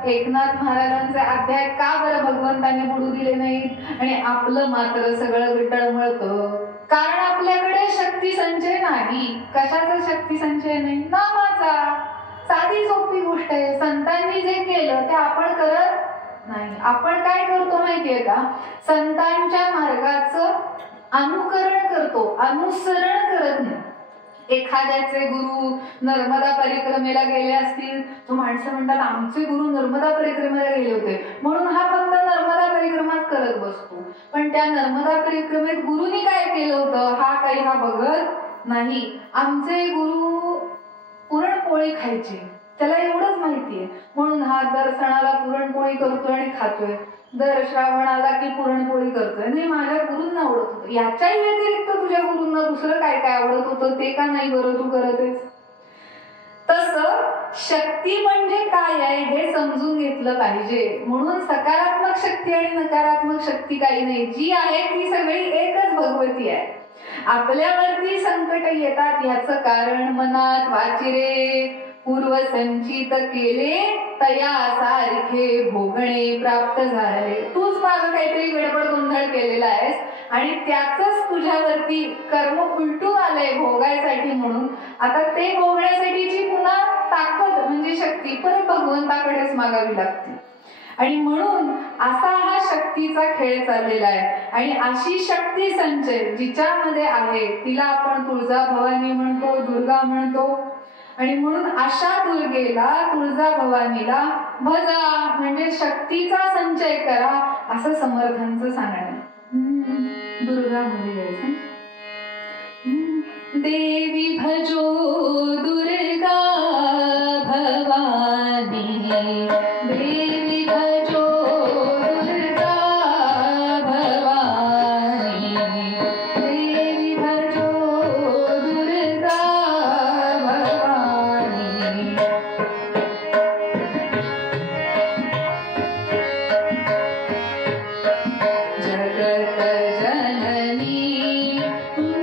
एकनाथ महाराजांचे अध्याय का बरं भगवंतांनी बुडू दिले नाहीत, आणि आपलं मात्र सगळं टळमळतं. कारण आपल्याकडे शक्ती संचय नाही. कशाचा शक्ती संचय नाही? नामाचा. साधी सोपी गोष्ट आहे. संतांनी जे केलं ते आपण करत नाही. आपण काय करतो माहितीये का, संतांच्या मार्गाचं अनुकरण करतो, अनुसरण करत नाही. एखाद्याचे गुरु नर्मदा परिक्रमेला गेले असतील, तो माणसं म्हणतात आमचे गुरु नर्मदा परिक्रमेला गेले होते म्हणून हा फक्त नर्मदा परिक्रमाच करत बसतो. पण त्या नर्मदा परिक्रमेत गुरुनी काय केलं होतं हा काही हा बघत नाही. आमचे गुरु पुरणपोळी खायचे, त्याला एवढंच माहितीये, म्हणून हा दर सणाला पुरणपोळी करतोय आणि खातोय, दर श्रावण आला की पुरणपोळी करतोय. नाही, माझ्या गुरूंना आवडत होतं. याच्याही व्यतिरिक्त तुझ्या गुरूंना दुसरं काय काय आवडत होतं ते का नाही बरं तू करत आहेस? तसं शक्ती म्हणजे काय आहे हे समजून घेतलं पाहिजे. म्हणून सकारात्मक शक्ती आणि नकारात्मक शक्ती काही नाही. जी आहे ती सगळी एकच भगवती आहे. आपल्यावरती संकट येतात याचं कारण मनात वाचिरे पूर्व संचित केले, तया सारखे भोगणे प्राप्त झाले. तूच मागं काहीतरी गडबड गोंधळ केलेला आहेस आणि त्याच तुझ्यावरती कर्म उलटून आलंय भोगायसाठी. म्हणून आता ते भोगण्यासाठीची पुन्हा ताकद म्हणजे शक्ती परत भगवंताकडेच मागावी लागते. आणि म्हणून असा हा शक्तीचा खेळ चाललेला आहे. आणि अशी शक्ती संचय जिच्यामध्ये आहे तिला आपण तुळजा भवानी म्हणतो, दुर्गा म्हणतो. आणि म्हणून अशा दुर्गेला, तुळजा भवानीला भजा, म्हणजे शक्तीचा संचय करा असं समर्थांचं सांगणं. दुर्गा मध्ये देवी भजो दुर्गा भवानी, देवी भजो दुर्गा भवानी, देवी भजो दुर्गा भवानी. जगत जननी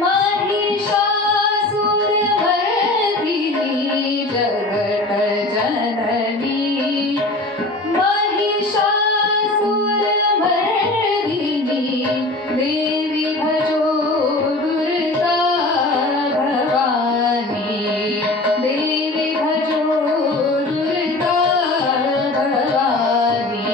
महिषासुरमर्दिनी, जगत जननी महिषासुरमर्दिनी, देवी भजो दुर्गा भवानी, देवी भजो दुर्गा भवानी.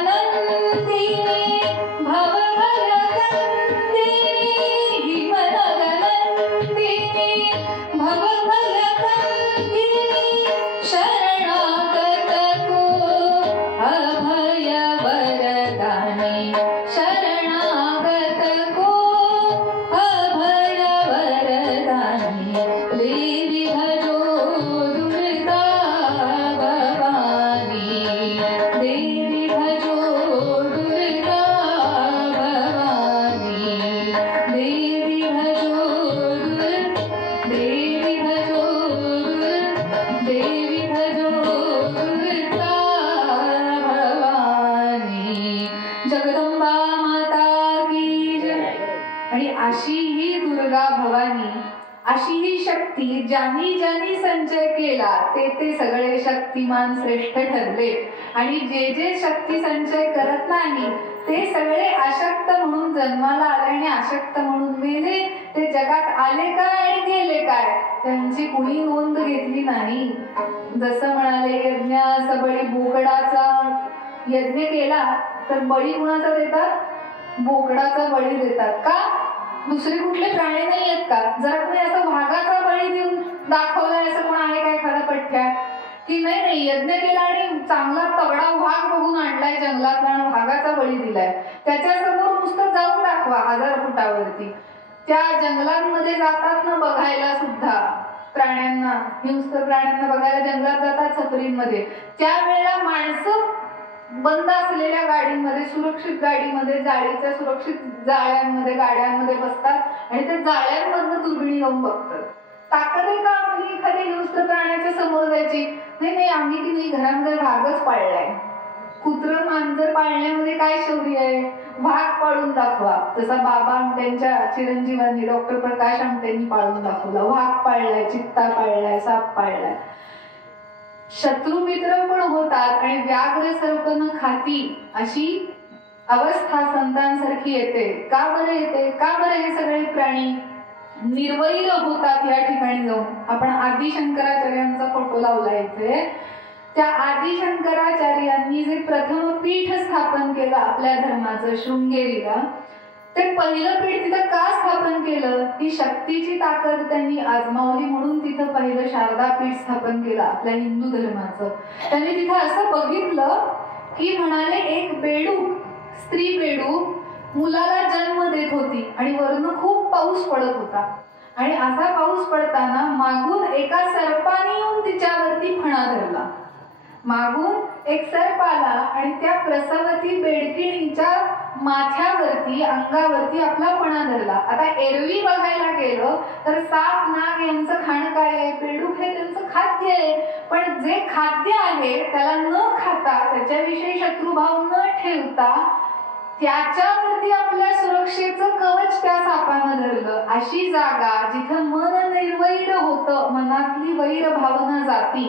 हिमनगनन्दिनी भवभयकन्दिनी, हिमनगनन्दिनी भवभयकन्दिनी, शरणागत को अभय वरदानी, शरणागत को अभय वरदानी, देवी भजो दुर्गा भवानी, देवी शक्ती ज्यांनी ज्यांनी संचय केला ते सगळे शक्तिमान श्रेष्ठ ठरले, आणि जे जे शक्ती संचय करत नाही ते सगळे अशक्त म्हणून जन्माला आले आणि अशक्त म्हणून मेले. ते जगात आले काय आणि गेले काय त्यांची कुणी नोंद घेतली नाही. जसं म्हणाले यज्ञ सबळी बोकडाचा यज्ञ केला तर बळी कुणाचा देतात? बोकडाचा बळी देतात. का? दुसरे कुठले प्राणी नाही आहेत का? जरा कोणी असं वाघाचा बळी देऊन दाखवलाय असं कोण आहे काय एखादा पठ्यात? की नाही यज्ञ केला आणि चांगला तगडा वाघ बघून आणलाय जंगलातला आणि वाघाचा बळी दिलाय. त्याच्यासमोर नुसतं जाऊन दाखवा 1000 फुटावरती. त्या जंगलांमध्ये जातात ना बघायला सुद्धा प्राण्यांना, हिंस्र प्राण्यांना बघायला जंगलात जातात सफरीमध्ये. त्यावेळेला माणसं बंद असलेल्या गाडीमध्ये, सुरक्षित गाडीमध्ये, जाळीच्या सुरक्षित जाळ्यांमध्ये गाड्यांमध्ये बसतात आणि त्या जाळ्यांमधनं दुर्बिणी लावून बघतात. ताकद आहे का आपली एखाद्या हिंस्र प्राण्याच्या समोर जायची? नाही आम्ही की नाही घरामध्ये वाघच पाळलाय. कुत्रं मांजर पाळण्यामध्ये काय शौर्य आहे? वाघ पाळून दाखवा. जसा बाबा आमट्यांच्या चिरंजीवांनी डॉक्टर प्रकाश आमट्यांनी पाळून दाखवला. वाघ पाळलाय, चित्ता पाळलाय, साप पाळलाय. शत्रू मित्र पण होतात आणि व्याघ्र सर्पन खाती अशी अवस्था संतांसारखी येते. का बरं येते? का बरं हे सगळे प्राणी निर्वैर होतात? या ठिकाणी जाऊन आपण आदि शंकराचार्यांचा फोटो लावला इथे. त्या आदि शंकराचार्यांनी जे प्रथम पीठ स्थापन केलं आपल्या धर्माचं शृंगेरीला, ते पहिलं पीठ तिथं का स्थापन केलं? ती शक्तीची ताकद त्यांनी आजमावली म्हणून तिथं पहिलं शारदा पीठ स्थापन केलं आपल्या हिंदू धर्माचं. त्यांनी तिथं असं बघितलं की म्हणाले एक बेडूक, स्त्री बेडूक मुलाला जन्म देत होती आणि वरनं खूप पाऊस पडत होता, आणि असा पाऊस पडताना मागून एका सर्पाने येऊन तिच्यावरती फणा धरला. मागून एक सर्प आला आणि त्या प्रसवती बेडकिणीच्या माथ्यावरती, अंगावरती आपला फणा धरला. आता एरवी बघायला गेलं तर साप नाग यांचं खाणं काय आहे? बेडूक हे त्यांचं खाद्य आहे. पण जे खाद्य आहे त्याला न खाता, त्याच्याविषयी शत्रुभाव न ठेवता त्याच्यावरती आपल्या सुरक्षेचं कवच त्या सापानं धरलं. अशी जागा जिथं मन निर्वैर होतं, मनातली वैर भावना जाती,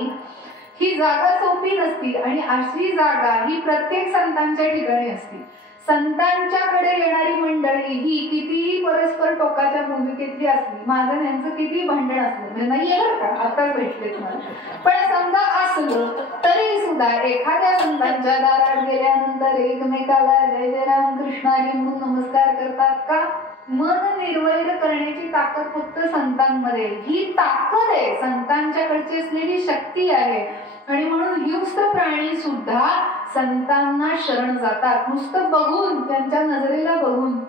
ही जागा सोपी नसती. आणि अशी जागा ही प्रत्येक संतांच्या ठिकाणी असती. संतांच्याकडे येणारी मंडळी ही कितीही परस्पर टोकाच्या भूमिकेतली असली, माझं यांचं किती भांडण असलं, नाही आहे का आताच भेटले मला, पण समजा असलं तरी सुद्धा एखाद्या संतांच्या दारात गेल्यानंतर एकमेकाला जय जय राम कृष्ण हरी म्हणून नमस्कार करतात का? मन निर्वैर करण्याची ताकद फक्त संतांमध्ये. ही ताकद आहे, संतांच्याकडची असलेली शक्ती आहे. आणि म्हणून हिंस्र प्राणी सुद्धा संतांना शरण जातात, नुसतं बघून, त्यांच्या नजरेला बघून.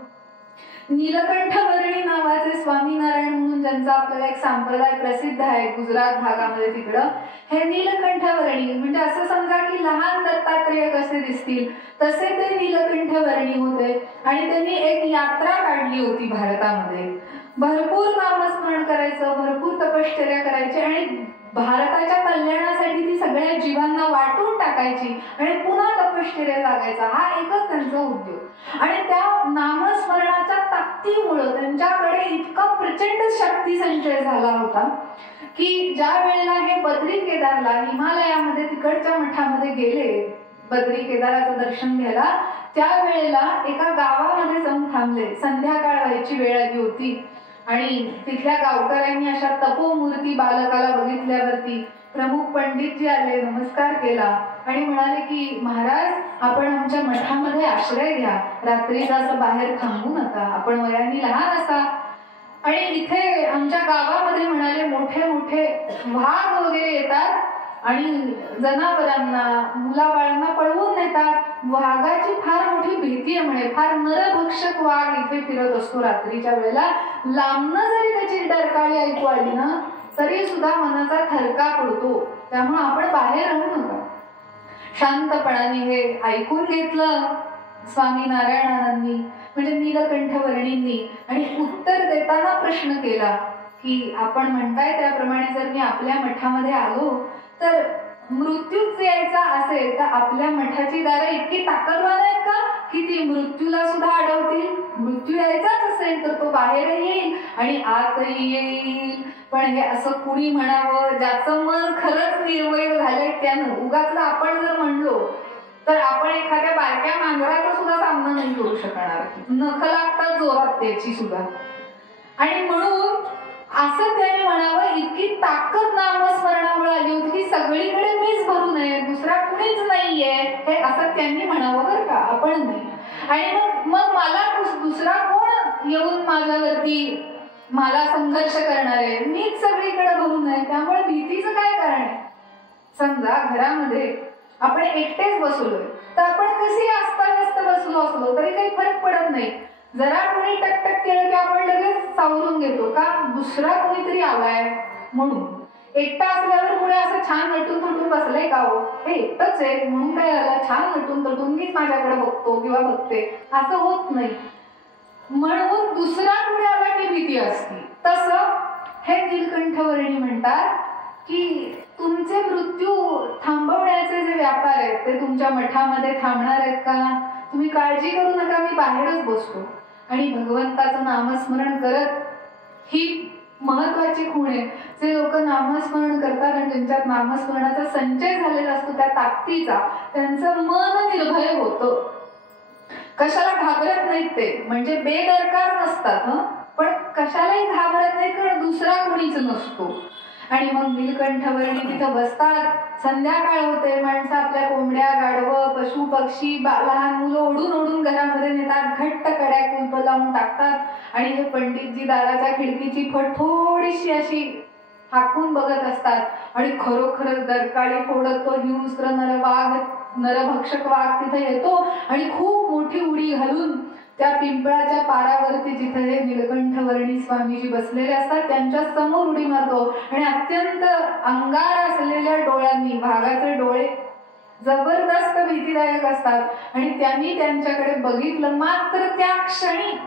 नीलकंठवर्णी नावाचे स्वामीनारायण म्हणून ज्यांचा आपल्याला एक संप्रदाय प्रसिद्ध आहे गुजरात भागामध्ये, तिकडं हे नीलकंठवर्णी म्हणजे असं समजा की लहान दत्तात्रेय कसे दिसतील तसे ते नीलकंठवर्णी होते. आणि त्यांनी एक यात्रा काढली होती भारतामध्ये. भरपूर नामस्मरण करायचं, भरपूर तपश्चर्या करायची आणि भारताच्या कल्याणासाठी ती सगळ्या जीवांना वाटून टाकायची आणि पुन्हा तपश्चर्या लागायचा, हा एकच त्यांचा उद्योग. आणि त्या नामस्मरणाच्या ताकदीमुळे त्यांच्याकडे इतका प्रचंड शक्ती संचय झाला होता की ज्या वेळेला हे बद्री केदारला हिमालयामध्ये तिकडच्या मठामध्ये गेले बद्री केदाराचं दर्शन घ्यायला, त्यावेळेला एका गावामध्ये जाऊन थांबले. संध्याकाळ व्हायची वेळ आली होती आणि तिथल्या गावकऱ्यांनी अशा तपोमूर्ती बालकाला बघितल्यावरती प्रमुख पंडितजी आले, नमस्कार केला आणि म्हणाले की महाराज आपण आमच्या मठामध्ये आश्रय घ्या, रात्रीचा असं बाहेर थांबू नका, आपण वयाने लहान असा. आणि इथे आमच्या गावामध्ये म्हणाले मोठे मोठे वाघ वगैरे येतात आणि जनावरांना, मुलाबाळांना पळवून नेतात. वाघाची फार मोठी भीती आहे म्हणे, फार नरभक्षक वाघ इथे फिरत असतो रात्रीच्या वेळेला. लांबनं जरी त्याची डरकाळी ऐकू आली ना तरी सुद्धा मनाचा थरका पडतो, त्यामुळे आपण बाहेर राहू नका. शांतपणाने हे ऐकून घेतलं स्वामीनारायणांनी म्हणजे नीलकंठवर्णींनी आणि उत्तर देताना प्रश्न केला की आपण म्हणताय त्याप्रमाणे जर मी आपल्या मठामध्ये आलो तर मृत्यूच यायचा असेल तर आपल्या मठाची दारं इतकी ताकदवान आहेत का की ती मृत्यूला सुद्धा अडवतील? मृत्यू यायचाच असेल तर तो बाहेर येईल आणि आतही येईल. पण हे असं कुणी म्हणावं ज्याचं मन खरंच निर्वय झालंय त्यानं. उगाच आपण जर म्हणलो तर आपण एखाद्या बारक्या मांजराचा सुद्धा सामना नाही करू शकणार, नख लागतात जोरात त्याची सुद्धा. आणि म्हणून असं त्याने म्हणावं, इतकी ताकद नामस्मरणामुळे आली होती की सगळीकडे मीच भरू नये, दुसरा कुणीच नाहीये, हे असं त्यांनी म्हणावं बरं का, आपण नाही. आणि मग मला दुसरा कोण येऊन माझ्यावरती मला संघर्ष करणार आहे, मीच सगळीकडे भरू नये. त्यामुळे भीतीचं काय कारण आहे? समजा घरामध्ये आपण एकटेच बसलोय तर आपण कशी अस्ताव्यस्त बसलो असलो तरी काही फरक पडत नाही. जरा कोणी टकटक केलं की आपण लगेच सावरून घेतो का, दुसरा कोणीतरी आलाय म्हणून. एकटा असल्यावर कोणी असं छान नटून थटून बसलंय का, हो हे एकटंच आहे म्हणून काय झालं, छान नटून थटून मीच माझ्याकडे बघतो किंवा बघते, असं होत नाही. म्हणून दुसरा कोणी आला की भीती असते. तसं हे नीलकंठवर्णी म्हणतात की तुमचे मृत्यू थांबवण्याचे जे व्यापार आहेत ते तुमच्या मठामध्ये थांबणार आहेत का, तुम्ही काळजी करू नका, मी बाहेरच बसतो आणि भगवंताचं नामस्मरण करत. ही महत्वाची खूण आहे. जे लोक नामस्मरण करतात आणि त्यांच्यात नामस्मरणाचा संचय झालेला असतो त्या ताकदीचा, त्यांचं मन निर्भय होतं, कशाला घाबरत नाहीत ते. म्हणजे बेदरकार नसतात पण कशालाही घाबरत नाहीत कारण दुसरा कोणीच नसतो. आणि मग नीलकंठवर्णी तिथं बसतात. संध्याकाळ होते, माणसं आपल्या कोंबड्या, गाढवं, पशु पक्षी, लहान मुलं ओढून ओढून घरामध्ये नेतात, घट्ट कड्या कुंप लावून टाकतात आणि हे पंडितजी दाराच्या खिडकीची फट थोडीशी अशी हाकून बघत असतात आणि खरोखरच दरकाळी फोडत तो हिंस्त्र नरभक्षक वाघ तिथे येतो आणि खूप मोठी उडी घालून त्या पिंपळाच्या पारावरती जिथे हे नीलकंठवर्णी स्वामीजी बसलेले असतात त्यांच्या समोर उडी मारतो आणि अत्यंत अंगार असलेल्या डोळ्यांनी, भागाचे डोळे जबरदस्त भीतीदायक असतात आणि त्यांनी त्यांच्याकडे बघितलं. मात्र त्या क्षणी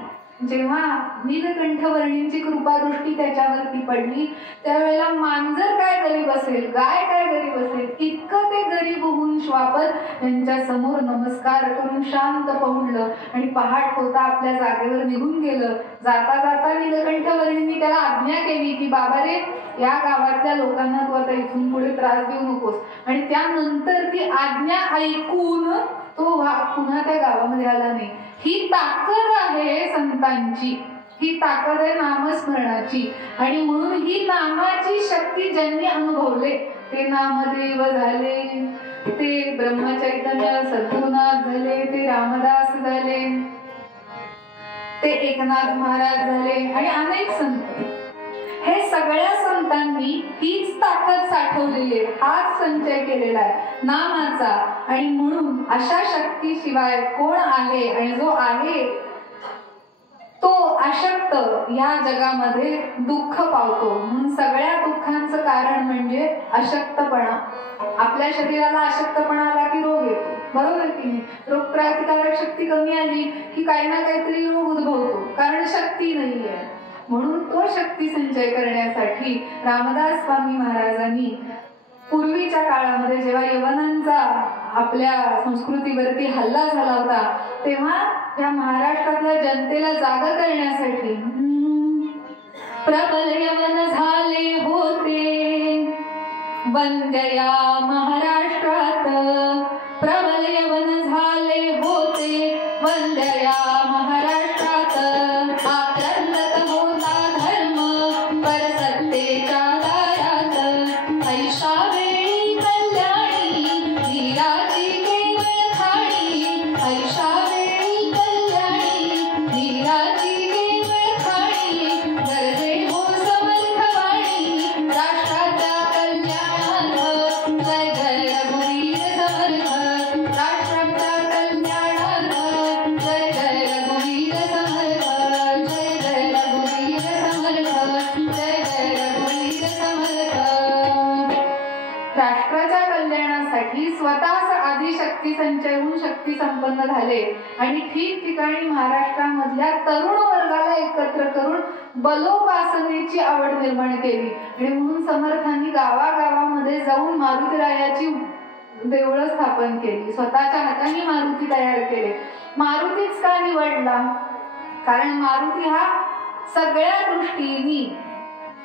जेव्हा नीलकंठवर्णींची कृपादृष्टी त्याच्यावरती पडली त्यावेळेला मांजर काय गरीब असेल, गाय काय गरीब असेल, इतकं ते गरीब होऊन श्वापत त्यांच्या समोर नमस्कार करून शांत पहुडलं आणि पहाट होता आपल्या जागेवर निघून गेलं. जाता जाता नीलकंठवर्णींनी त्याला आज्ञा केली की बाबा रे, या गावातल्या लोकांना तू आता इथून पुढे त्रास देऊ नकोस. आणि त्यानंतर ती आज्ञा ऐकून तो पुन्हा त्या गावामध्ये आला नाही. ही ताकद आहे संतांची, ही ताकद आहे नामस्मरणाची. आणि म्हणून ही नामाची शक्ती ज्यांनी अनुभवले ते नामदेव झाले, ते ब्रह्मचैतन्य सद्गुरुनाथ झाले, ते रामदास झाले, ते एकनाथ महाराज झाले आणि अनेक संत. हे सगळ्या संतांनी हीच ताकद साठवलेली आहे, हाच संचय केलेला आहे नामाचा. आणि म्हणून अशा शक्तीशिवाय कोण आहे, आणि जो आहे तो अशक्त या जगामध्ये दुःख पावतो. म्हणून सगळ्या दुःखांचं कारण म्हणजे अशक्तपणा. आपल्या शरीराला अशक्तपणा आला की रोग येतो, बरोबर की नाही. रोग प्रतिकारक शक्ती कमी आली की काही ना काहीतरी रोग उद्भवतो, कारण शक्ती नाहीये. म्हणून तो शक्ती संचय करण्यासाठी रामदास स्वामी महाराजांनी पूर्वीच्या काळामध्ये जेव्हा यवनांचा आपल्या संस्कृतीवरती हल्ला झाला होता तेव्हा या महाराष्ट्रातल्या जनतेला जागा करण्यासाठी प्रबल यवन झाले होते वंद्या महाराष्ट्रात, प्रबल यवन झाले होते वंद्या महाराष्ट्रात. आक्रंदत होता धर्म पर सत्तेच्या दारात, ऐशा वेळी कल्याणी धीराची केवळ खाणी, ऐशा वेळी कल्याणी धीराची केवळ खाणी. गरजे हो समर्थ वाणी राष्ट्राच्या कल्याणार्थ, जय जय रघुवीर समर्थ. राष्ट्राच्या कल्याणार्थ जय जय रघुवीर समर्थ, जय जय रघुवीर समर्थ, जय जय रघुवीर समर्थ. राष्ट्राच्या कल्याणासाठी स्वतःच आधी शक्ती संचय होऊन शक्ती संपन्न झाले आणि ठिकठिकाणी महाराष्ट्रामधल्या तरुण वर्गाला एकत्र करून बलोपासनेची आवड निर्माण केली. आणि म्हणून समर्थांनी गावागावामध्ये जाऊन मारुतीरायाची देवळं स्थापन केली, स्वतःच्या हाताने मारुती तयार केले. मारुतीच का निवडला? कारण मारुती हा सगळ्या दृष्टीने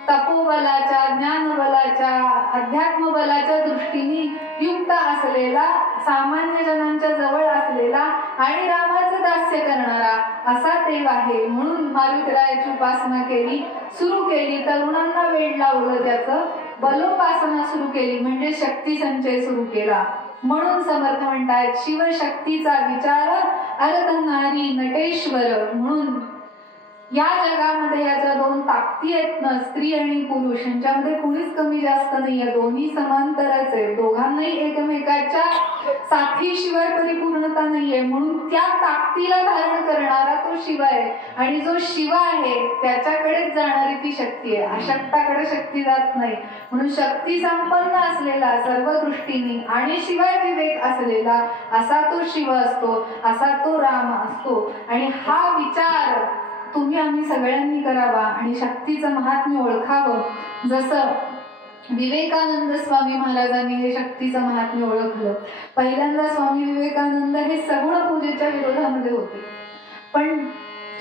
तपोबलाच्या, ज्ञानबलाच्या, अध्यात्म बलाच्या दृष्टीने युक्त असलेला, सामान्य जनांच्या जवळ असलेला आणि रामाचं दास्य करणारा असा देव आहे. म्हणून मारुतीरायाची उपासना सुरू केली, तरुणांना वेड लावलं, त्याचं बलोपासना सुरू केली, म्हणजे शक्ती संचय सुरू केला. म्हणून समर्थ म्हणतात शिवशक्तीचा विचार अर्धनारी नटेश्वर. म्हणून या जगामध्ये याच्या दोन ताकदी आहेत ना, स्त्री आणि पुरुष, यांच्यामध्ये कुणीच कमी जास्त नाहीये, दोन्ही समांतरच आहे. दोघांनाही एकमेकाच्या साथीशिवाय परिपूर्णता नाहीये. म्हणून त्या ताकदीला धारण करणारा तो शिव आहे, आणि जो शिव आहे त्याच्याकडेच जाणारी ती शक्ती आहे. अशक्ताकडे शक्ती जात नाही. म्हणून शक्ती संपन्न असलेला सर्व दृष्टीने आणि शिवाय विवेक असलेला असा तो शिव असतो, असा तो राम असतो. आणि हा विचार तुम्ही आम्ही सगळ्यांनी करावा आणि शक्तीचं महात्म्य ओळखावं. जसं विवेकानंद स्वामी महाराजांनी हे शक्तीचं महात्म्य ओळखलं. पहिल्यांदा स्वामी विवेकानंद हे सगुण पूजेच्या विरोधामध्ये होते, पण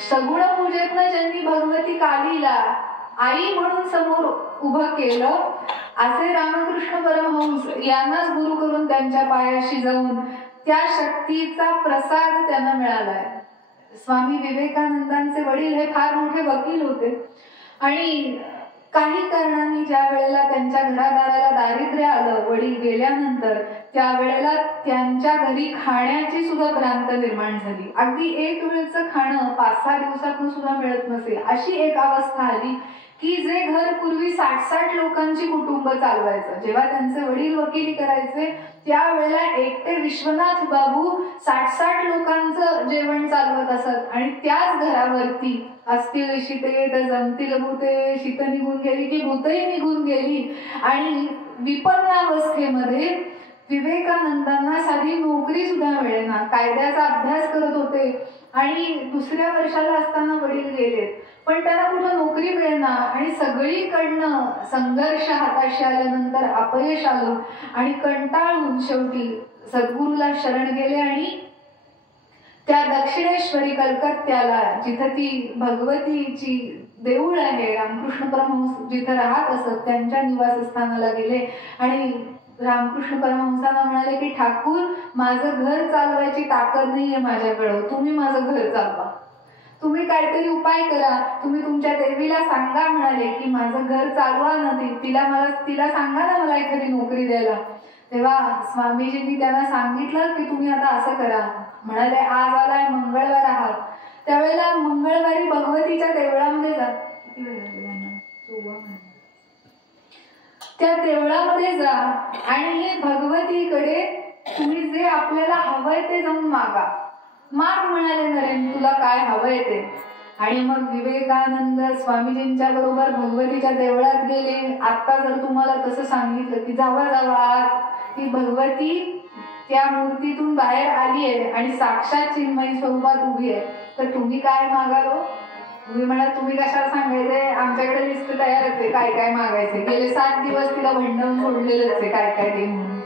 सगुण पूजेतनं ज्यांनी भगवती कालीला आई म्हणून समोर उभं केलं, असे रामकृष्ण परमहंस यांनाच गुरु करून त्यांच्या पायाशी जाऊन त्या शक्तीचा प्रसाद त्यांना मिळालाय. स्वामी विवेकानंदांचे वडील हे फार मोठे वकील होते, आणि काही कारणांनी ज्या वेळेला त्यांच्या घरादाराला दारिद्र्य आलं वडील गेल्यानंतर, त्यावेळेला त्यांच्या घरी खाण्याची सुद्धा भ्रांत निर्माण झाली. अगदी एक वेळचं खाणं 5-6 दिवसातून सुद्धा मिळत नसे, अशी एक अवस्था आली की जे घर पूर्वी 60-60 लोकांची कुटुंब चालवायचं, जेव्हा त्यांचे वडील वकिली करायचे त्यावेळेला एकटे विश्वनाथ बाबू 60-60 लोकांचं जेवण चालवत असत. आणि त्याच घरावरती असतील शिते तर जमतील भूते, शीत निघून गेली की भूतही निघून गेली. आणि विपन्नावस्थेमध्ये विवेकानंदांना साधी नोकरी सुद्धा मिळेना, कायद्याचा अभ्यास करत होते आणि दुसऱ्या वर्षाला असताना वडील गेलेत, पण त्यांना कुठं नोकरी मिळेना. आणि सगळीकडनं संघर्ष हाताशी आल्यानंतर अपयश आलं, आणि कंटाळून शेवटी सद्गुरूला शरण गेले. आणि त्या दक्षिणेश्वरी कलकत्त्याला, जिथं ती भगवतीची देऊळ आहे, रामकृष्ण परमहंस जिथं राहत असत, त्यांच्या निवासस्थानाला गेले आणि रामकृष्ण परमहंसांना म्हणाले की ठाकूर, माझं घर चालवायची ताकद नाहीये माझ्याकडं, तुम्ही माझं घर चालवा, तुम्ही काहीतरी उपाय करा, तुम्ही तुमच्या देवीला सांगा म्हणाले की माझं घर चालवा ना, तिला सांगा ना मला एखादी नोकरी द्यायला. तेव्हा स्वामीजींनी त्यांना सांगितलं की तुम्ही आता असं करा. म्हणाले आज आलाय मंगळवार आहात, त्यावेळेला मंगळवारी भगवतीच्या देवळामध्ये जा. किती वेळ लागला? त्या देवळामध्ये जा आणि भगवतीकडे तुम्ही जे आपल्याला हवंय ते जाऊन मागा. माग म्हणाले नरेन, तुला काय हवंय ते. आणि मग विवेकानंद स्वामीजींच्या बरोबर भगवतीच्या देवळात गेले. आता जर तुम्हाला तसं सांगितलं की जावा ती भगवती त्या मूर्तीतून बाहेर आली आहे आणि साक्षात चिन्मयी स्वरूपात उभी आहे, तर तुम्ही काय मागालो? तुम्ही म्हणा तुम्ही कशाला सांगायचंय, आमच्याकडे लिस्ट तयारच आहे काय काय मागायचंय. गेले 7 दिवस तिला भंडण सोडलेलंच आहे काय काय ते म्हणून.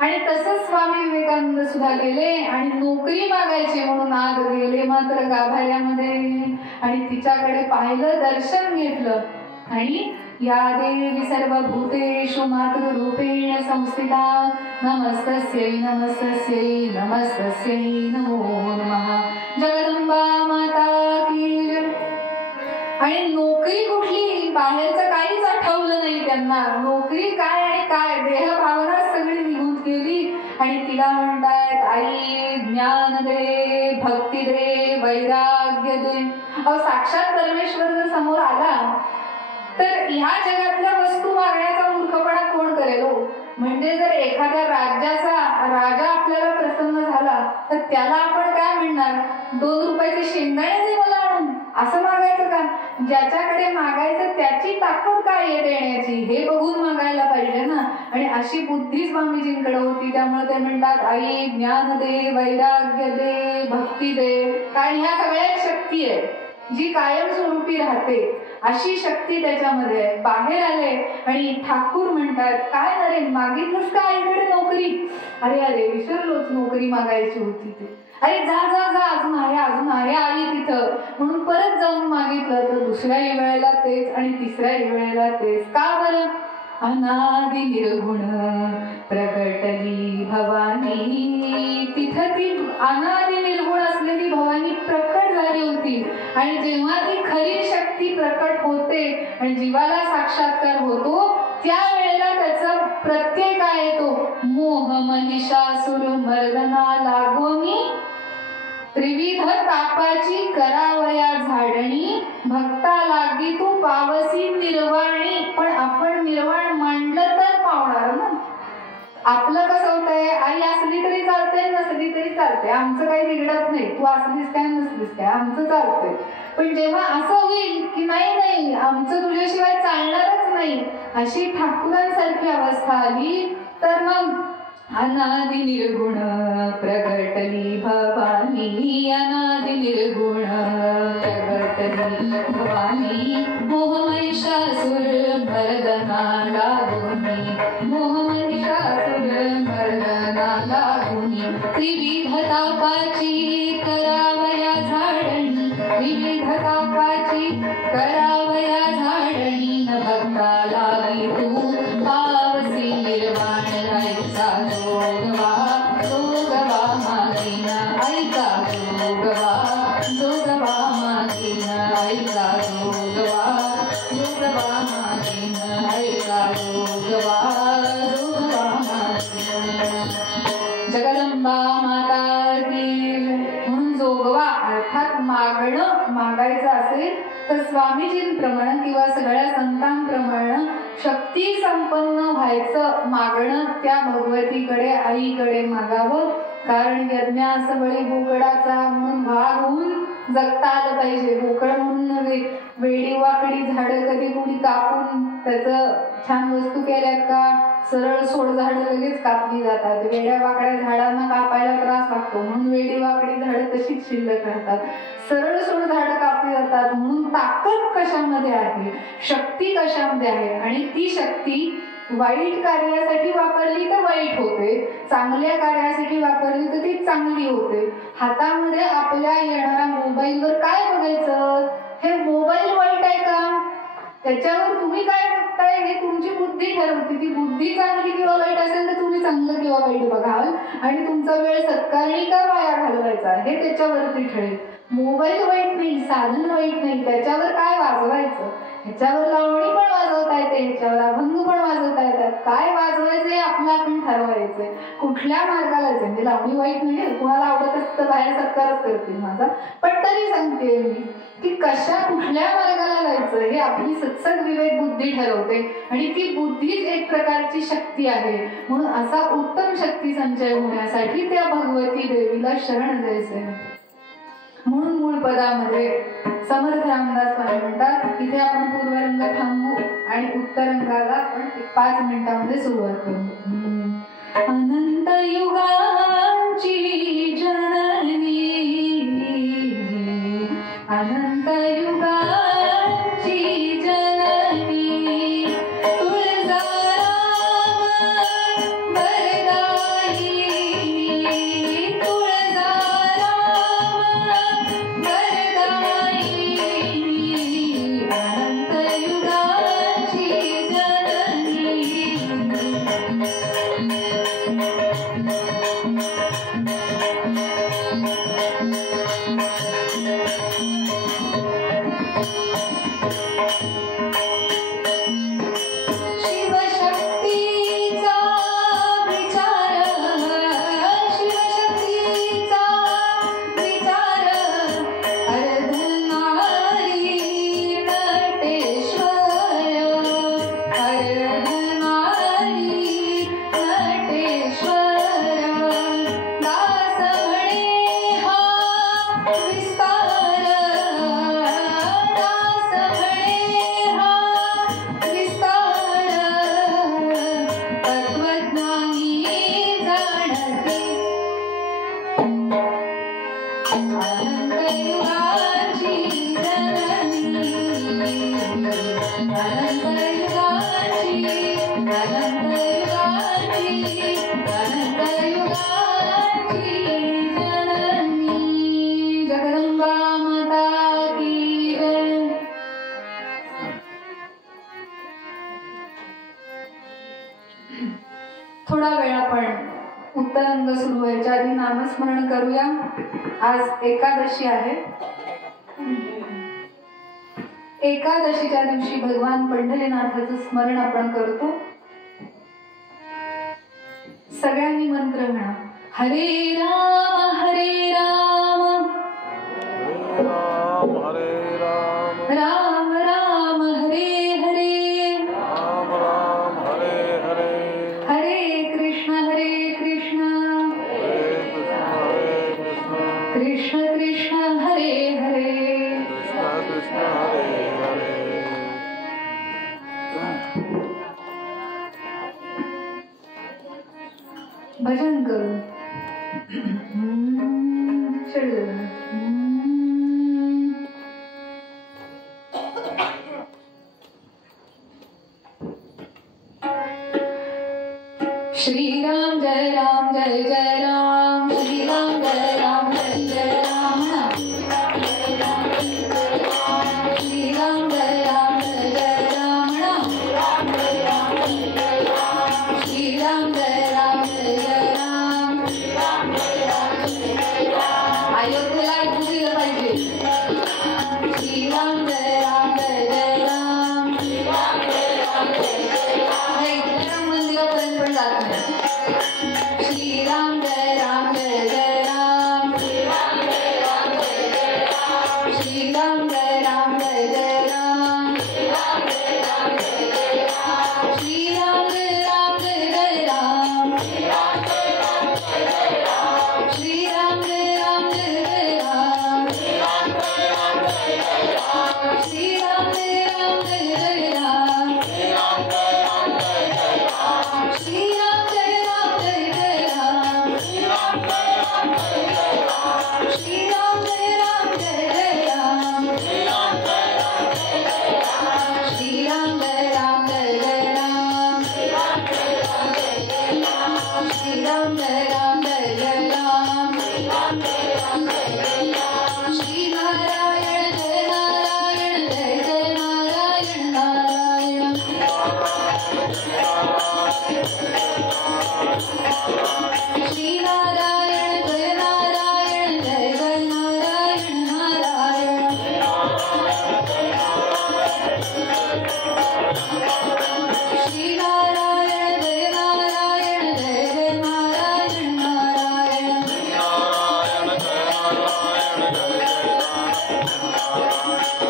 आणि तसंच स्वामी विवेकानंद सुद्धा गेले आणि नोकरी मागायची म्हणून आत गेले मात्र गाभाऱ्यामध्ये, आणि तिच्याकडे पाहिलं, दर्शन घेतलं. आणि या देवी सर्वभूतेषु मातृरूपेण संस्थिता नमस्तस्यै नमस्तस्यै नमस्तस्यै नमो नमः. जगदंबा माता की जय. आणि नोकरी कुठली, बाहेरचं काहीच आठवलं नाही त्यांना. नोकरी काय आणि काय, देहभावना सगळी निघून गेली. आणि तिला म्हणतायत आई ज्ञान दे, भक्ती दे, वैराग्य दे. साक्षात परमेश्वर जर समोर आला तर ह्या जगातल्या वस्तू मागण्याचा मूर्खपणा कोण करेल हो? म्हणजे जर एखाद्या राज्याचा राजा आपल्याला प्रसन्न झाला तर त्याला आपण काय म्हणणार, 2 रुपयाचे शेंगदाणे दे मला आणून, असं मागायचं का? ज्याच्याकडे मागायचं त्याची ताकद काय आहे देण्याची हे बघून मागायला पाहिजे ना. आणि अशी बुद्धी स्वामीजींकडे होती. त्यामुळे ते म्हणतात आई ज्ञान दे, वैराग्य दे, भक्ती दे. कारण ह्या सगळ्या शक्ती आहे जी कायमस्वरूपी राहते, अशी शक्ती त्याच्यामध्ये आहे. बाहेर आले आणि ठाकूर म्हणतात काय नरेन मागितलंस का आईकडे नोकरी? अरे विसरलोच नोकरी मागायची होती ते. अरे जा जा जा, अजून आहे आई तिथं, म्हणून परत जाऊन मागितलं तर दुसऱ्याही वेळेला तेच आणि तिसऱ्याही वेळेला तेच. का बरं? अनादि निर्गुण प्रगटली भवानी. तिथं ती अनादि निर्गुण असलेली भवानी प्रकट झाली होती. आणि जेव्हा ती खरी शक्ती प्रकट होते आणि जीवाला साक्षात्कार होतो, त्यावेळेला त्याचा प्रत्यय काय येतो? मोह महिषासुर मर्दना लागोनी, त्रिविध तापाची करावया झाडणी, भक्ता लागी तू पावसी निर्वाणी. पण आपण निर्वाण मांडलं तर पावणार ना. आपलं कसं होतंय, आई असली तरी चालते नसली तरी चालते, आमचं काही बिघडत नाही, तू असलीस काय नसलीस काय आमचं चालतंय. पण जेव्हा असं होईल की नाही आमचं तुझ्याशिवाय चालणारच नाही, अशी ठाकुरांसारखी अवस्था आली, तर मग अनादि निर्गुण प्रगटली भवानी, अनादि निर्गुण प्रगटली भवानी, मोह महिषासुर मर्दना लागोनी, मोह महिषासुर मर्दना लागोनी, त्रिविध तापाची करावया झाडणी, त्रिविध तापाची करावया झाडणी, न भक्ता लागी तू पावसी निर्वाण. ऐका जोगवा जोगवा मागीना, ऐका जोगवा जोगवा मागीना, ऐका जोगवा जोगवा मागीना, ऐका जोगवा जोगवा मागीना. जगदंबा माता की. म्हणून जोगवा अर्थात मागणं, मागायचं असेल तर स्वामीजींप्रमाणे किंवा सगळ्या संतांप्रमाणे शक्ती संपन्न व्हायचं मागणं त्या भगवतीकडे, आईकडे मागावं. कारण यज्ञ असं बळी बोकडाचा म्हणून भाग होऊन जगता आलं पाहिजे. बोकड म्हणून वेडी वाकडी झाडं कधी कोणी कापून त्याचं छान वस्तू केल्यात का? सरळ सोड झाडं लगेच कापली जातात. वेड्या वाकड्या झाडांना कापायला त्रास लागतो म्हणून वेडी वाकडी झाडं तशीच शिल्लक राहतात. सरळ सोड झाडं कापली जातात. म्हणून ताकद कशामध्ये आहे, शक्ती कशामध्ये आहे, आणि ती शक्ती वाईट कार्यासाठी वापरली तर वाईट होते, चांगल्या कार्यासाठी वापरली तर ती चांगली होते. हातामध्ये आपल्या येणारा मोबाईलवर काय बघायचं? हे मोबाईल वाईट आहे का? त्याच्यावर तुम्ही काय बघताय हे तुमची बुद्धी ठरवते. ती बुद्धी चांगली किंवा वाईट असेल तर तुम्ही चांगलं किंवा वाईट बघाल, आणि तुमचा वेळ सत्कारणी का वाया घालवायचा हे त्याच्यावरती ठरेल. मोबाईल वाईट नाही, साधन वाईट नाही, त्याच्यावर काय वाजवायचं, ह्याच्यावर लावणी पण वाजवता येते, ह्याच्यावर अभंग पण वाजवता येतात. काय वाजवायचं हे आपलं आपण ठरवायचंय. कुठल्या मार्गाला जायचं, म्हणजे लावणी वाईट नाही, कुणाला आवडत असतं बाहेर सत्कारच करतील माझा, पण तरी सांगते मी की कुठल्या मार्गाला जायचं हे आपली सत्संग विवेक बुद्धी ठरवते, आणि ती बुद्धीच एक प्रकारची शक्ती आहे. म्हणून असा उत्तम शक्ती संचय होण्यासाठी त्या भगवती देवीला शरण जायचंय. म्हणून मूळ पदामध्ये समर्थ रामदास स्वामी म्हणतात, इथे आपण पूर्वरंग थांबू आणि उत्तरंगाला आपण 5 मिनिटांमध्ये सुरुवात करू. अनंत युगांची जननी, अनंत युगांची जननी, तुळजाराम वरदायिनी, तुळजाराम वरदायिनी, अनंत युगांची जननी. थोडा वेळ आपण उत्तरंग सुरू व्हायच्या आधी नामस्मरण करूया. आज एकादशी आहे. एकादशीच्या दिवशी भगवान पंढरीनाथाचं स्मरण आपण करतो. सगळ्यांनी मंत्र म्हणा. हरे राम हरे राम राम हरे राम राम राम हरे हरे राम राम हरे हरे हरे कृष्ण हरे कृष्ण कृष्ण कृष्ण हरे हरे कृष्ण कृष्ण हरे हरे. भजन करू. श्रीराम जय राम जय जय राम श्रीराम जय राम जय जय राम श्रीराम जय राम जय जय राम श्रीराम जय राम जय जय राम. अयोध्येला ऐकू दिलं पाहिजे. श्रीराम जय राम जय जय राम. इथल्या मंदिरापर्यंत पण जात नाही. श्रीराम जय राम जय जय राम श्रीराम जय राम जय जय राम श्रीराम जय राम जय जय राम श्रीराम जय राम जय जय राम श्रीराम जय राम जय जय राम श्रीराम जय राम जय जय राम श्रीराम जय राम जय जय राम श्रीराम जय राम जय जय राम श्रीराम जय राम जय जय राम श्री नारायण जय नारायण जय जय नारायण नारायण श्री नारायण जय नारायण जय जय नारायण नारायण श्री नारायण जय नारायण जय जय नारायण नारायण श्री नारायण जय नारायण जय जय नारायण नारायण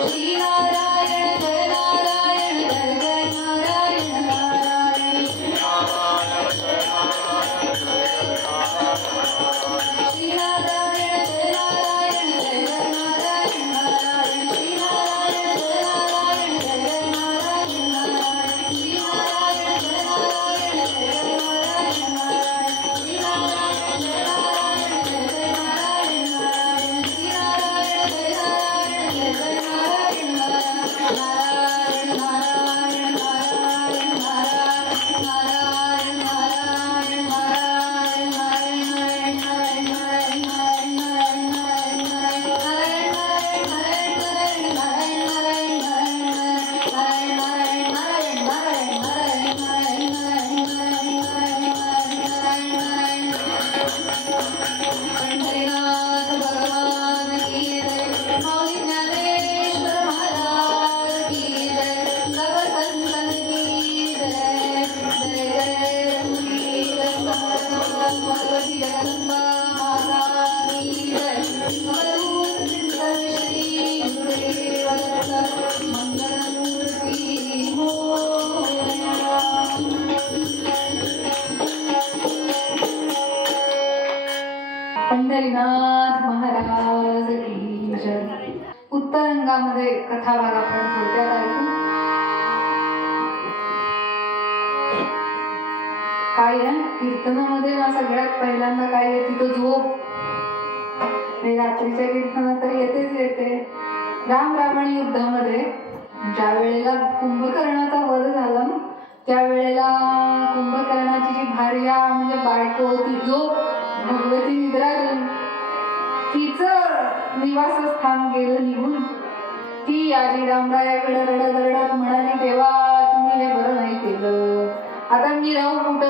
श्री नारायण जय नारायण जय जय नारायण नारायण श्री नारायण जय नारायण जय जय नारायण नारायण श्री नारायण जय नारायण जय जय नारायण नारायण श्री नारायण जय नारायण जय जय नारायण नारायण श्री नारायण जय नारायण जय जय नारायण नारायण नारायण नारायण नारायण नारायण नारायण नारायण पंढरीनाथ भगवान की जय. माऊली ज्ञानेश्वर महाराज की जय. सर्व संतन की जय. जय जय रघुवीर समर्थ भगवती जगदंबा माता की जय. अवधूत श्री गुरुदेव दत्त मंगलमूर्ती मोरया. पंढरीनाथ महाराज की जय. उत्तरंगामध्ये कथाभाग आपण थोडक्यात ऐकू. काय आहे कीर्तनामध्ये ना सगळ्यात पहिल्यांदा काय आहे तिथं झोप. रात्रीच्या कीर्तनात तर येते. राम रावण युद्धामध्ये ज्या वेळेला कुंभकर्णाचा वध झाला त्यावेळेला कुंभकर्णाची जी भार्या म्हणजे बायको होती झोप भगवती निद्रा देऊन तिचं निवासस्थान गेलं निघून. ती आजी रामरायाकडे रडत रडत म्हणाली, देवा तुम्ही हे बरं नाही केलं, आता मी राहू कुठं,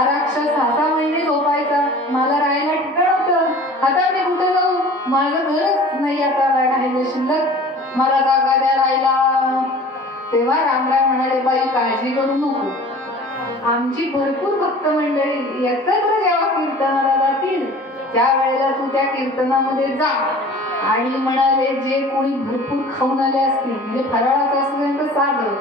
हा राक्षस 6 महिने झोपायचा, मला राहायला ठिकाण होतं, आता मी कुठे जाऊ, माझं घरच नाही आता राहायला शिल्लक, मला जागा द्या राहायला. तेव्हा रामराय म्हणाले, बाई काळजी करू नको, आमची भरपूर भक्त मंडळी एकत्र जेव्हा कीर्तनाला जातील त्या वेळेला तू त्या कीर्तनामध्ये जा. आणि म्हणाले जे कोणी भरपूर खाऊन आले असतील, म्हणजे फराळाचं असलं साधं,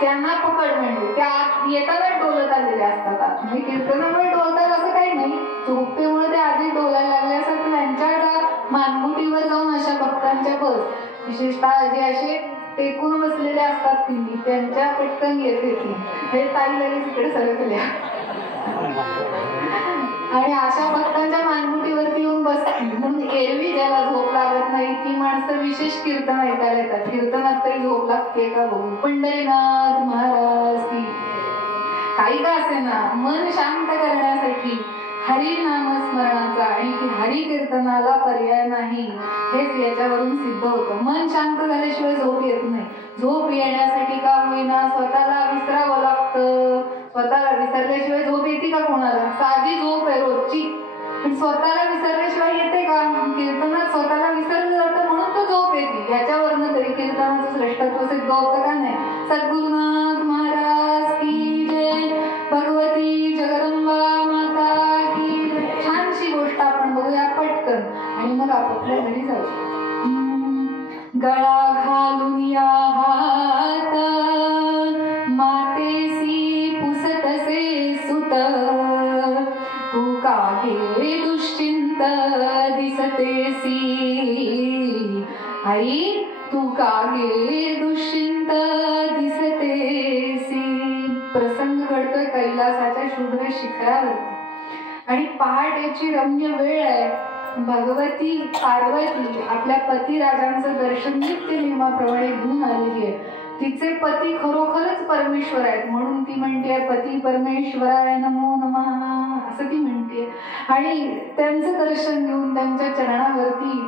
त्यांना पकड, म्हणजे त्या येताना डोलत आलेले असतात. म्हणजे कीर्तनामुळे डोलतात असं काही नाही, झोपेमुळे ते आधी डोलायला लागले असतात. त्यांच्या मानगुटीवर जाऊन अशा भक्तांच्या बस, विशेषतः जे असे टेकून बसलेले असतात तिन्ही, त्यांच्या पटकन येते ती, हे ताई लगेच इकडे सरकल्या आणि अशा भक्तांच्या मानगुटीवरती येऊन बसतील. म्हणून एरवी ज्याला झोप लागत नाही ती माणसं विशेष कीर्तन ऐकायला येतात. कीर्तनात तरी झोप लागते का बघू. पंढरीनाथ महाराज की. काही का असे ना, मन शांत करण्यासाठी हरी नामस्मरणाचा आणि हरी कीर्तनाला पर्याय नाही, हेच याच्यावरून सिद्ध होतं. मन शांत झाल्याशिवाय झोप येत नाही. झोप येण्यासाठी का होईना स्वतःला विसरावं लागतं. स्वतःला विसरल्याशिवाय झोप येते का कोणाला? साधी झोप आहे रोजची, पण स्वतःला विसरल्याशिवाय येते का? कीर्तनात स्वतःला विसरलं जातं म्हणून तो झोप येते. याच्यावरनं तरी कीर्तनाचं श्रेष्ठत्व सिद्ध होतं का नाही? सद्गुरुनाथ महाराज की जय. भगवती जगदंबा माता की जय. छानशी गोष्ट आपण बघूया पटकन आणि मग आपापल्या घरी जाऊ. गळा घालून या हात मातेसी पुसतसे सुत, तू कागे दुश्चिंत दिसतेसी. आई तू कागे दुश्चिंत दिसतेसी. प्रसंग घडतोय कैलासाच्या शुभ्र शिखरावरती आणि पहाटेची रम्य वेळ आहे. भगवती पार्वती आपल्या पतिराजांचं दर्शन नित्य नियमाप्रमाणे घेऊन आलेली आहे. तिचे पती खरोखरच परमेश्वर आहेत म्हणून ती म्हणते पती परमेश्वराय नमो नमः असं ती म्हणते. आणि त्यांचं दर्शन घेऊन त्यांच्या चरणावरती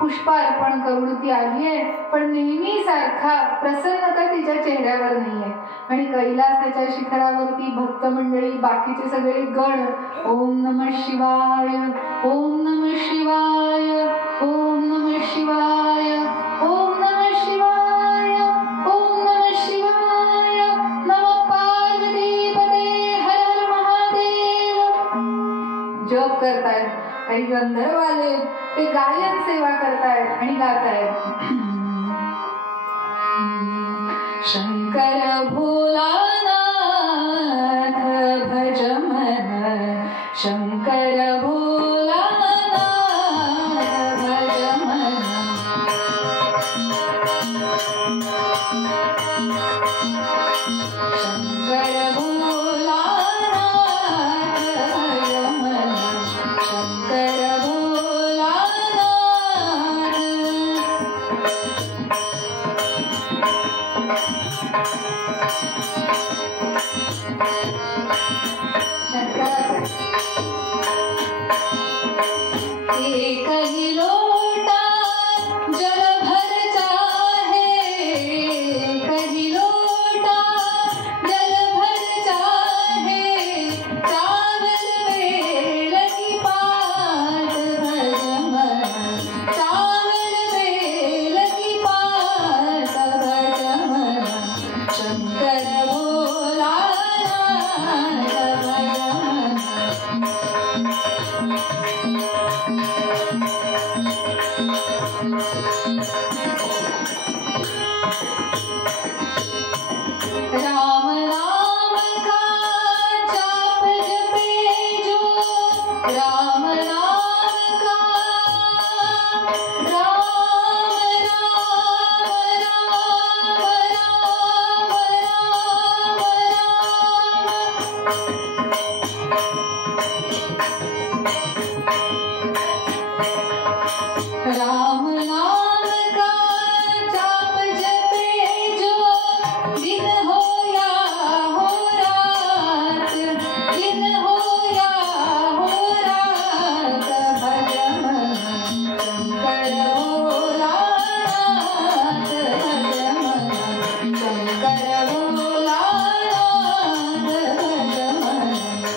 पुष्पार्पण करून ती आली आहे. पण नेहमी सारखा प्रसन्नता तिच्या चेहऱ्यावर नाहीये. आणि कैलासाच्या शिखरावरती भक्त मंडळी बाकीचे सगळे गण ओम नमः शिवाय, ओम नमः शिवाय, ओम नमः शिवाय, ओम नमः शिवाय, ओम नमः शिवाय, नमः पार्वतीपते हर हर महादेव जप करतायत. काही गंधर्व आले ते गायन सेवा करतायत आणि गातायत. शंकर भोलानाथ भज मन, शंकर भोलानाथ भज मन. शंकर भोलानाथ भज मन, शंकर भोलानाथ. एक ही लोटा जल भर चाहे, एक ही लोटा जल भर चाहे, चावल बेल की पात भज मन, चावल बेल की पात भज मन. शंकर भोलानाथ भज मन. राम नाम का जाप जपे जो, राम नाम का, राम राम राम राम राम राम. राम नाम का जाप जपे जो, दिन हो या हो रात, दिन हो या हो रात भज मन. शंकर भोलानाथ भज मन, शंकर भोलानाथ भज मन.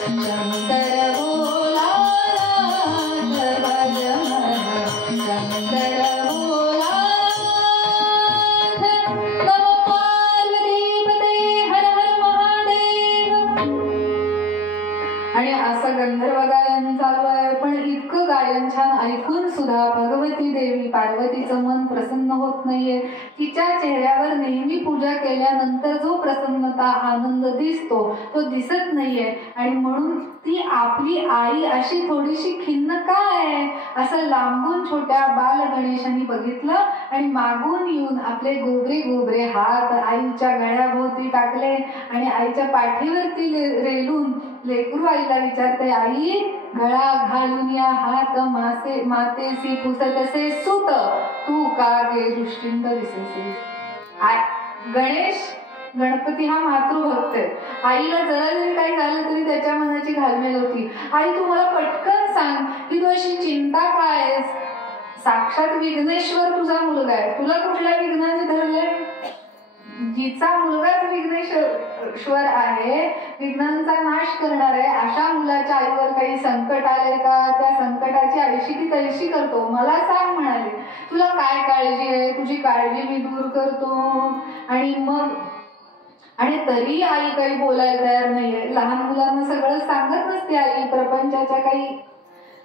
ऐकून सुद्धा भगवती देवी पार्वतीचं मन प्रसन्न होत नाहीये. तिच्या चेहऱ्यावर नेहमी पूजा केल्यानंतर जो प्रसन्नता आनंद दिसतो तो दिसत नाहीये. आणि म्हणून ती आपली आई अशी थोडीशी खिन्न का आहे असं लांबून छोट्या बाल गणेशांनी बघितलं आणि मागून येऊन आपले गोबरे गोबरे हात आईच्या गळ्याभोवती टाकले आणि आईच्या पाठीवरती रेलून लेकरू आईला विचारते, आई गळा घालून या हात मातेसी पुसतसे सुत तू का गे दुष्टिंत दिसेसी. गणपती हा मातृभक्त आहे. आईला जरा जरी काही झालं तरी त्याच्या मनाची घालमेल होती. आई तू मला पटकन सांग की तू अशी चिंता काय आहेस. साक्षात विघ्नेश्वर तुझा मुलगा आहे, तुला कुठल्या विघ्नाने धरले. जिचा मुलगाच विघ्नेश्वर आहे, विघ्नांचा नाश करणार आहे, अशा मुलाच्या आईवर काही संकट आलंय का. त्या संकटाची आईशी ती तैशी करतो. मला सांग म्हणाले, तुला काय काळजी आहे, तुझी काळजी मी दूर करतो. आणि तरी आई काही बोलायला तयार नाहीये. लहान मुलांना सगळं सांगत नसते आई. प्रपंचाच्या काही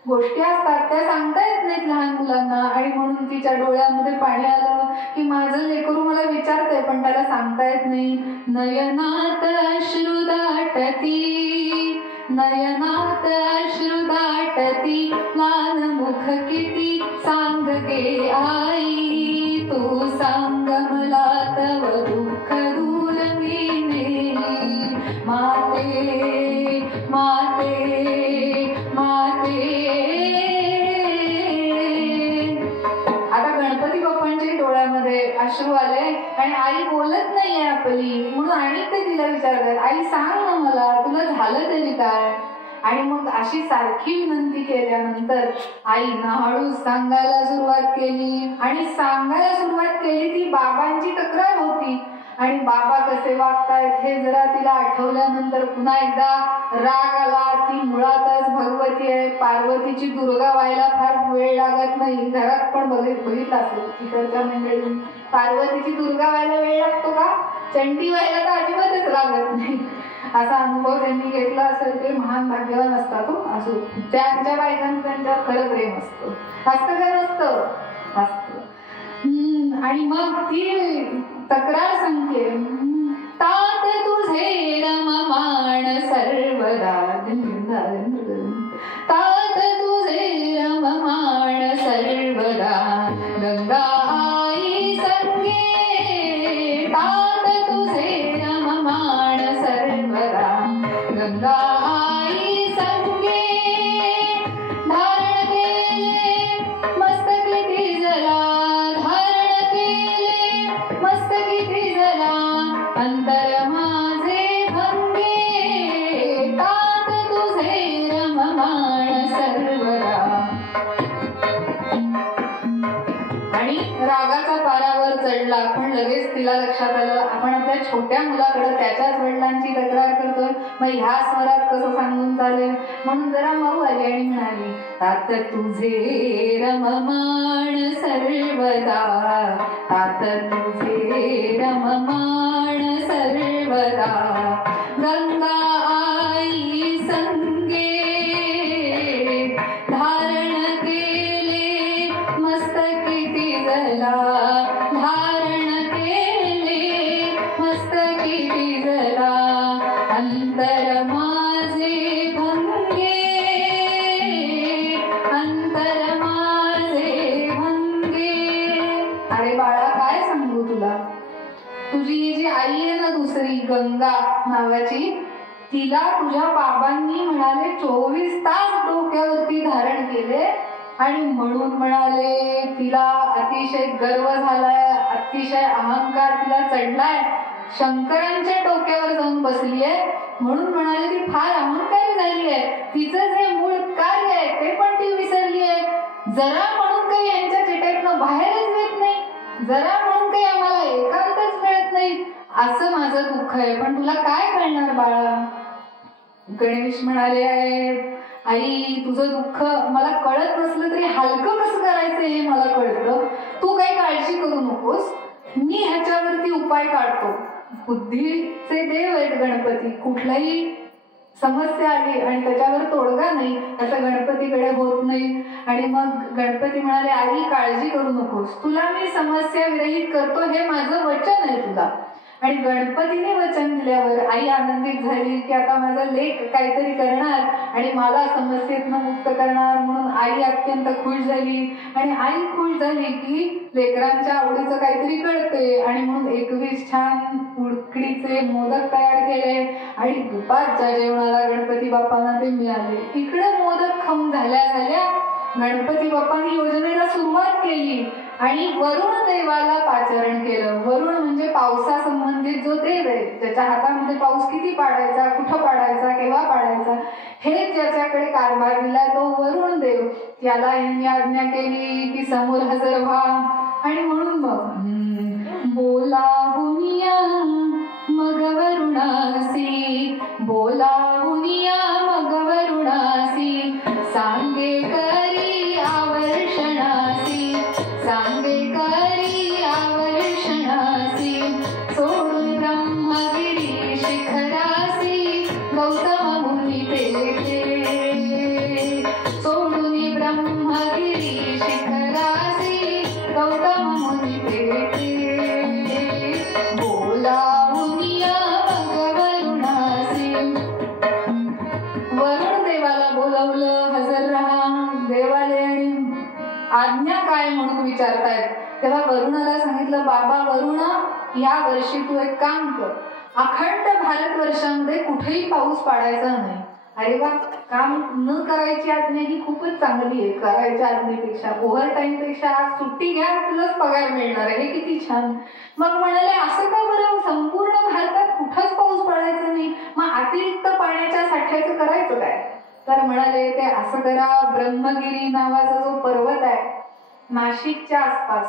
गोष्टी असतात त्या सांगता येत नाहीत लहान मुलांना. आणि म्हणून तिच्या डोळ्यामध्ये पाणी आलं की माझं लेकरू मला विचारतंय पण त्याला सांगता येत नाही. नयनात अश्रू दाटती, नयनात अश्रू दाटती, लहान मुख किती सांग गे आई, तू सांग मला तव दुःख दूर मी नेली. माते माते माते. आता गणपती बाप्पांच्या डोळ्यामध्ये अश्रू आले आणि आई बोलत नाहीये आपली. म्हणून आणि ते तिला विचारतात, आई सांग ना मला तुला झालं तरी काय. आणि मग अशी सारखी विनंती केल्यानंतर आईनं हळूच सांगायला सुरुवात केली. आणि सांगायला सुरुवात केली ती बाबांची तक्रार होती. आणि बाबा कसे वागतायत हे जरा तिला आठवल्यानंतर पुन्हा एकदा राग आला. ती मुळातच भगवती आहे. पार्वतीची दुर्गा व्हायला फार वेळ लागत नाही. घरात पण बघितलं असेल तिकडच्या मंडळी, पार्वतीची दुर्गा व्हायला वेळ लागतो का. चंडी व्हायला तर अजिबातच लागत नाही. असा अनुभव त्यांनी घेतला असेल ते महान भाग्यवान असतात. असो त्यांच्या बायकांचं त्यांच्यावर खरं प्रेम असतं. असतं का नसतं. असतं. आणि मग ती तक्रार सांगते, तात तुझे रममाण सर्वदा, तात तुझे रममाण सर्वदा, गंगा आई संगे, तात तुझे रममाण सर्वदा, गंगा आई संगे, धारण केले मस्तकी तिजला, धारण केले मस्तकी तिजला, अंतर माझे भंगे, तात तुझे रममाण सर्वदा. आणि रागाचा पारावर चढला पण लगेच तिला लक्षात आलं आपण आपल्या छोट्या मुलाकडे त्याच्याच वडिलांची तक्रार करतोय, मग ह्या स्वरात कसं सांगून चालेल. म्हणून जरा मऊ आली आणि म्हणाली, तात तुझे रममाण सर्वदा, तात तुझे रममाण सर्वदा, गंगा आई संगे, धारण केले मस्तकी तिजला, धारण केले मस्तकी तिजला, अंतर माझे भंगे, अंतर माझे भंगे. अरे बाळा काय सांगू तुला. तुझी ही जी आई आहे ना दुसरी गंगा नावाची, तिला तुझ्या बाबांनी म्हणाले 24 तास डोक्यावरती धारण केले. आणि म्हणून म्हणाले तिला अतिशय गर्व झालाय, अतिशय अहंकार तिला चढलाय, शंकरांच्या डोक्यावर जाऊन बसली आहे. म्हणून म्हणाले ती फार अहंकारी झाली आहे. तिचं जे मूळ कार्य आहे ते पण ती विसरली आहे. जरा म्हणून काही यांच्या चिटेतनं बाहेरच येत नाही, जरा म्हणून काही आम्हाला एकांतच मिळत नाही, असं माझं दुःख आहे. पण तुला काय कळणार बाळा. गणेश म्हणाले, आई तुझं दुःख मला कळत नसलं तरी हलकं कसं करायचं हे मला कळतं. तू काही काळजी करू नकोस, मी ह्याच्यावरती उपाय काढतो. बुद्धीचे देव आहेत गणपती. कुठलाही समस्या आली आणि त्याच्यावर तोडगा नाही, असं गणपतीकडे होत नाही. आणि मग गणपती म्हणाले, आई काळजी करू नकोस, तुला मी समस्या विरहित करतो, हे माझं वचन आहे तुला. आणि गणपतीने वचन दिल्यावर आई आनंदित झाली की आता माझा लेक काहीतरी करणार आणि मला समस्येतनं मुक्त करणार, म्हणून आई अत्यंत खुश झाली. आणि आई खुश झाली की लेकरांच्या आवडीचं काहीतरी कळते, आणि म्हणून 21 छान उकडीचे मोदक तयार केले आणि दुपारच्या जेवणाला गणपती बाप्पांना ते मिळाले. इकडे मोदक खाऊन झाल्या गणपती बाप्पांनी योजनेला सुरुवात केली आणि वरुण देवाला पाचारण केलं. वरुण म्हणजे पावसासंबंधित जो देव आहे, ज्याच्या हातामध्ये पाऊस किती पाडायचा, कुठं पाडायचा, केव्हा पाडायचा, हे ज्याच्याकडे कारभार दिला तो वरुण देव. त्याला यांनी आज्ञा केली की समोर हजर व्हा. आणि म्हणून मग बोला हुनिया मग वरुणासी, बोला हुनिया मग वरुणासी, सांगे करी आवर्षणासी, सांगे करी आवर्षणासी, सोडून ब्रह्मगिरी शिखरासी गौतम मुनी तेथे, सोडून ब्रह्मगिरी शिखरासी गौतम मुनी तेथे, बोला हुनिया मग वरुणासी. वरुण देवाला बोलवलं, हजर राहा. देवाले आणि आज्ञा काय म्हणून विचारतायत, तेव्हा वरुणाला सांगितलं, बाबा वरुणा, या वर्षी तू एक काम कर, अखंड भारतवर्षामध्ये कुठेही पाऊस पाडायचा नाही. अरे वा, काम न करायची आज्ञा ही खूपच चांगली आहे, करायच्या आज्ञेपेक्षा. ओव्हर टाइम पेक्षा आज सुट्टी घ्या प्लस पगार मिळणार आहे, हे किती छान. मग म्हणाले, असं का बरं, संपूर्ण भारतात कुठंच पाऊस पडायचा नाही, मग अतिरिक्त पाण्याच्या साठ्याचं करायचं काय? तर म्हणाले, ते असं करा, ब्रह्मगिरी नावाचा जो पर्वत आहे नाशिकच्या आसपास,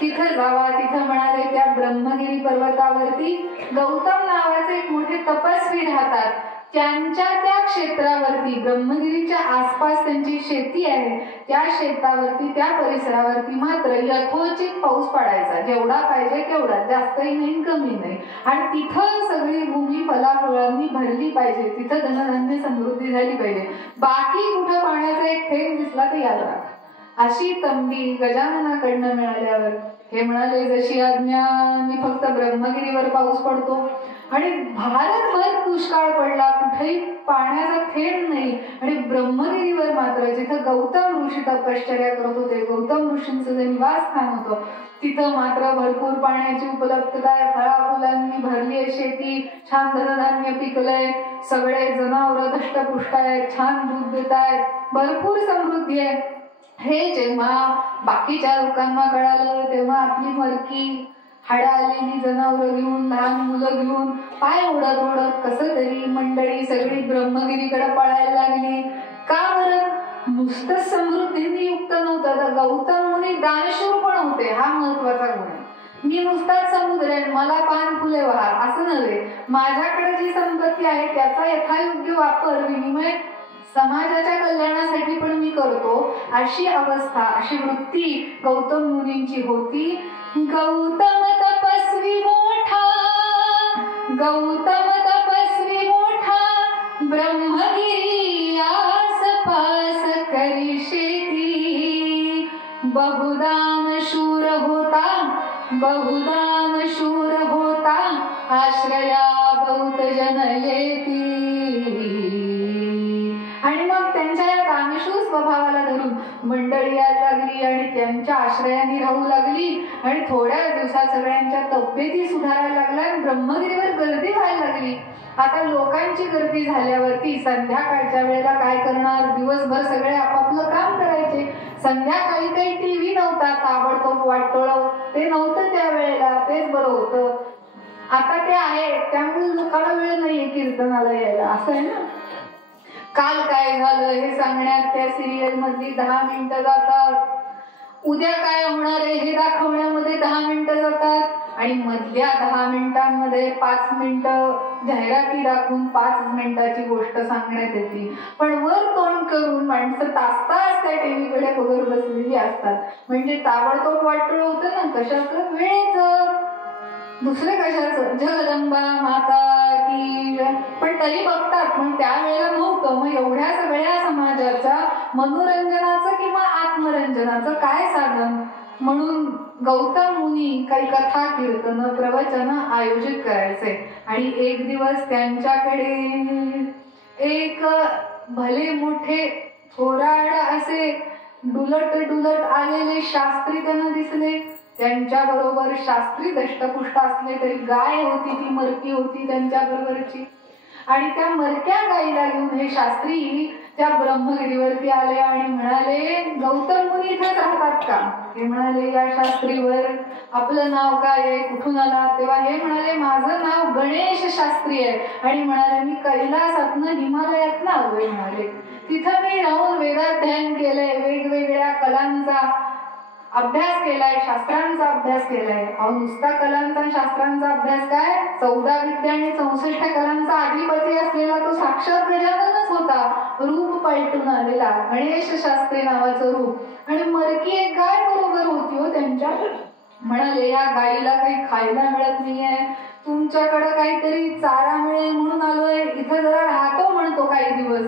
तिथं जावा. तिथं म्हणाले, त्या ब्रह्मगिरी पर्वतावरती गौतम नावाचे एक मोठे तपस्वी राहतात. त्यांच्या त्या क्षेत्रावरती, ब्रह्मगिरीच्या आसपास त्यांची शेती आहे, त्या शेतावरती, त्या परिसरावरती मात्र यथोचित पाऊस पडायचा, जेवढा पाहिजे तेवढा, जास्तही नाही कमी नाही. आणि तिथं सगळी भूमी फलाफळांनी भरली पाहिजे, तिथं धनधान्य समृद्धी झाली पाहिजे. बाकी कुठं पाण्याचा एक थेंब दिसला तर याद राखा. अशी तंबी गजाननाकडनं मिळाल्यावर हे म्हणाले, जशी आज्ञा, मी फक्त ब्रह्मगिरीवर पाऊस पडतो. आणि भारतभर दुष्काळ पडला, कुठेही पाण्याचा थेंब नाही. आणि ब्रह्मगिरीवर मात्र, जिथं गौतम ऋषी तपश्चर्या करत होते, गौतम ऋषींचं जे निवासस्थान होतं, तिथं मात्र भरपूर पाण्याची उपलब्धता आहे, फळाफुलांनी भरली आहे शेती, छान धनधान्य पिकलंय, सगळे जनावर धष्टपुष्ट आहेत, छान दूध देत आहेत, भरपूर समृद्धी आहे. हे जेव्हा बाकीच्या लोकांना कळालं, तेव्हा आपली मरकी हाडा आलेली जनावरं घेऊन, लहान मुलं घेऊन, पाय ओढत ओढत कसं तरी मंडळी सगळी ब्रह्मगिरीकडे पळायला लागली. का बरं? नुसतंच समृद्धीने युक्त नव्हतं, तर गौतम मुनी दानशूर पण होते, हा महत्वाचा गुण आहे. मी नुसताच समुद्र आहे, मला पान फुले वाहा असं नव्हे, माझ्याकडे जी संपत्ती आहे त्याचा यथायोग्य वापर, विनिमय समाजाच्या कल्याणासाठी पण मी करतो, अशी अवस्था, अशी वृत्ती गौतम मुनींची होती. गौतम तपस्वी मोठा, गौतम तपस्वी मोठा, ब्रह्मगिरी आसपास करी शेती, बहुदान शूर होता, बहुदान शूर होता, आश्रया बहुत जन येती. आणि मग त्यांच्या या दानशूर स्वभावाला धरून मंडळी यायला लागली आणि त्यांच्या आश्रयाने राहू लागली. आणि थोड्या दिवसात सगळ्यांच्या तब्येती सुधारायला लागल्या, ब्रह्मगिरीवर गर्दी व्हायला लागली. आता लोकांची गर्दी झाल्यावरती संध्याकाळच्या वेळेला काय करणार, दिवसभर सगळे आपापलं काम करायचे. संध्याकाळी काही टीव्ही नव्हता, ताबडतोब वाटोळं ते नव्हतं त्यावेळेला, तेच बरं होतं. आता ते आहे, त्यामुळे लोकांना वेळ नाहीये कीर्तनाला यायला, असं आहे ना. काल काय झालं हे सांगण्यात त्या सिरियल मधली 10 मिनिटं जातात, उद्या काय होणार आहे हे दाखवण्यामध्ये 10 मिनिटं जातात, आणि मधल्या 10 मिनिटांमध्ये 5 मिनिटं जाहिराती दाखवून 5 मिनिटाची गोष्ट सांगण्यात येते. पण वर तोंड करून माणसं तास तास त्या टीव्हीकडे बघत बसलेली असतात. म्हणजे ताबडतोब वाटलं होतं ना, कशाचं, वेळेचं, दुसरे कशाचं, जगदंबा माता की. पण पण तरी बघतात, पण त्यावेळेला नव्हतं. मग एवढ्या सगळ्या समाजाच्या मनोरंजनाचं किंवा आत्मरंजनाचं काय साधन? म्हणून गौतम मुनी काही कथा कीर्तन प्रवचन आयोजित करायचे. आणि एक दिवस त्यांच्याकडे एक भले मोठे थोराड असे डुलट डुलट आलेले शास्त्री त्यांना दिसले. त्यांच्या बरोबर शास्त्री दष्टपुष्ट असले तरी गाय होती, ती मरकी होती त्यांच्या बरोबरची. आणि त्या मरक्या गाईला घेऊन हे शास्त्री त्या ब्रह्मगिरीवरती आले आणि म्हणाले, गौतम मुनी इथेच राहतात का? हे म्हणाले, या शास्त्रीवर आपलं नाव काय आहे, कुठून आला? तेव्हा हे म्हणाले, माझं नाव गणेश शास्त्री आहे. आणि म्हणाले, मी कैलासातनं हिमालयातनं आलोय. म्हणाले, तिथं मी राहून वेदाध्ययन केलंय, वेगवेगळ्या कलांचा अभ्यास केलाय, शास्त्रांचा अभ्यास केलाय. अहो नुसता कलांचा शास्त्रांचा अभ्यास काय, 14 विद्या आणि 64 कलांचा अधिपती असलेला तो साक्षात गजाननच होता, रूप पलटून आलेला गणेश शास्त्री नावाचं रूप. आणि मरकी एक गाय बरोबर होती हो त्यांच्या. म्हणाले, या गाईला काही खायला मिळत नाहीये, तुमच्याकडे काहीतरी चारा मिळेल म्हणून आलोय, इथं जरा राहतो म्हणतो काही दिवस.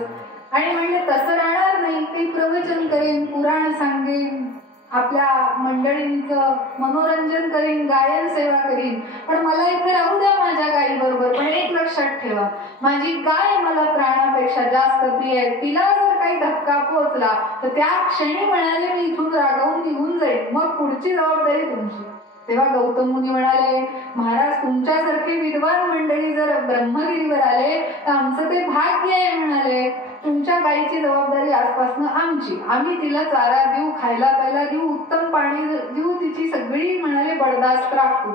आणि म्हणले, तसं राहणार नाही, काही प्रवचन करेन, पुराण सांगेन, आपल्या मंडळींचं मनोरंजन करीन, गायन सेवा करीन, पण मला इथे राहू द्या माझ्या गायी बरोबर. पण एक लक्षात ठेवा, माझी गाय मला प्राणापेक्षा जास्त प्रिय आहे. तिला जर काही धक्का पोचला तर त्या क्षणी म्हणाले, मी इथून रागावून निघून जाईल, मग पुढची जबाबदारी तुमची. तेव्हा गौतम मुनी म्हणाले, महाराज तुमच्यासारखे विद्वान मंडळी जर ब्रह्मगिरीवर आले तर आमचं ते भाग्य आहे. म्हणाले, तुमच्या गायीची जबाबदारी आजपासून आमची. आम्ही तिला चारा देऊ, खायला प्यायला देऊ, उत्तम पाणी देऊ, तिची सगळी म्हणाले बडदास्त राखू.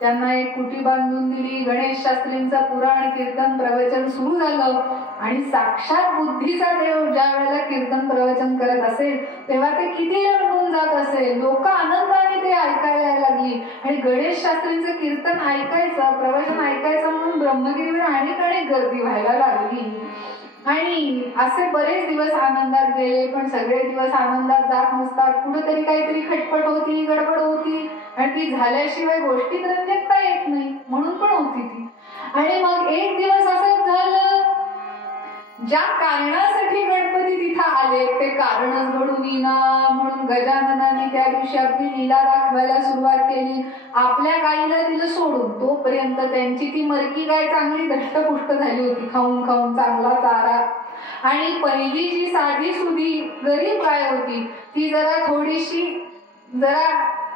त्यांना एक कुटी बांधून दिली. गणेश शास्त्रींचं पुराण कीर्तन प्रवचन सुरू झालं. आणि साक्षात बुद्धीचा देव ज्या वेळेला कीर्तन प्रवचन करत असेल तेव्हा ते किती रंगून जात असेल. लोक आनंदाने ते ऐकायला लागली. आणि गणेश शास्त्रींचं कीर्तन ऐकायचं, प्रवचन ऐकायचं म्हणून ब्रह्मगिरीवर अनेक गर्दी व्हायला लागली. आणि असे बरेच दिवस आनंदात गेले. पण सगळे दिवस आनंदात जात नसतात, कुठेतरी काहीतरी खटपट होती, गडबड होती. आणि ती झाल्याशिवाय गोष्टीत रंजकता येत नाही, म्हणून पण होती ती. आणि मग एक दिवस असंच झालं, ज्या कारणासाठी गणपती तिथं आले ते कारणच घडून येईना. म्हणून गजाननाने त्या दिवशी आपली लीला दाखवायला सुरुवात केली. आपल्या गाईला दिलं सोडून. तोपर्यंत त्यांची ती मरकी गाय चांगली धष्टपुष्ट झाली होती, खाऊन खाऊन चांगला चारा. आणि पहिली जी साधी सुधी गरीब गाय होती ती जरा थोडीशी जरा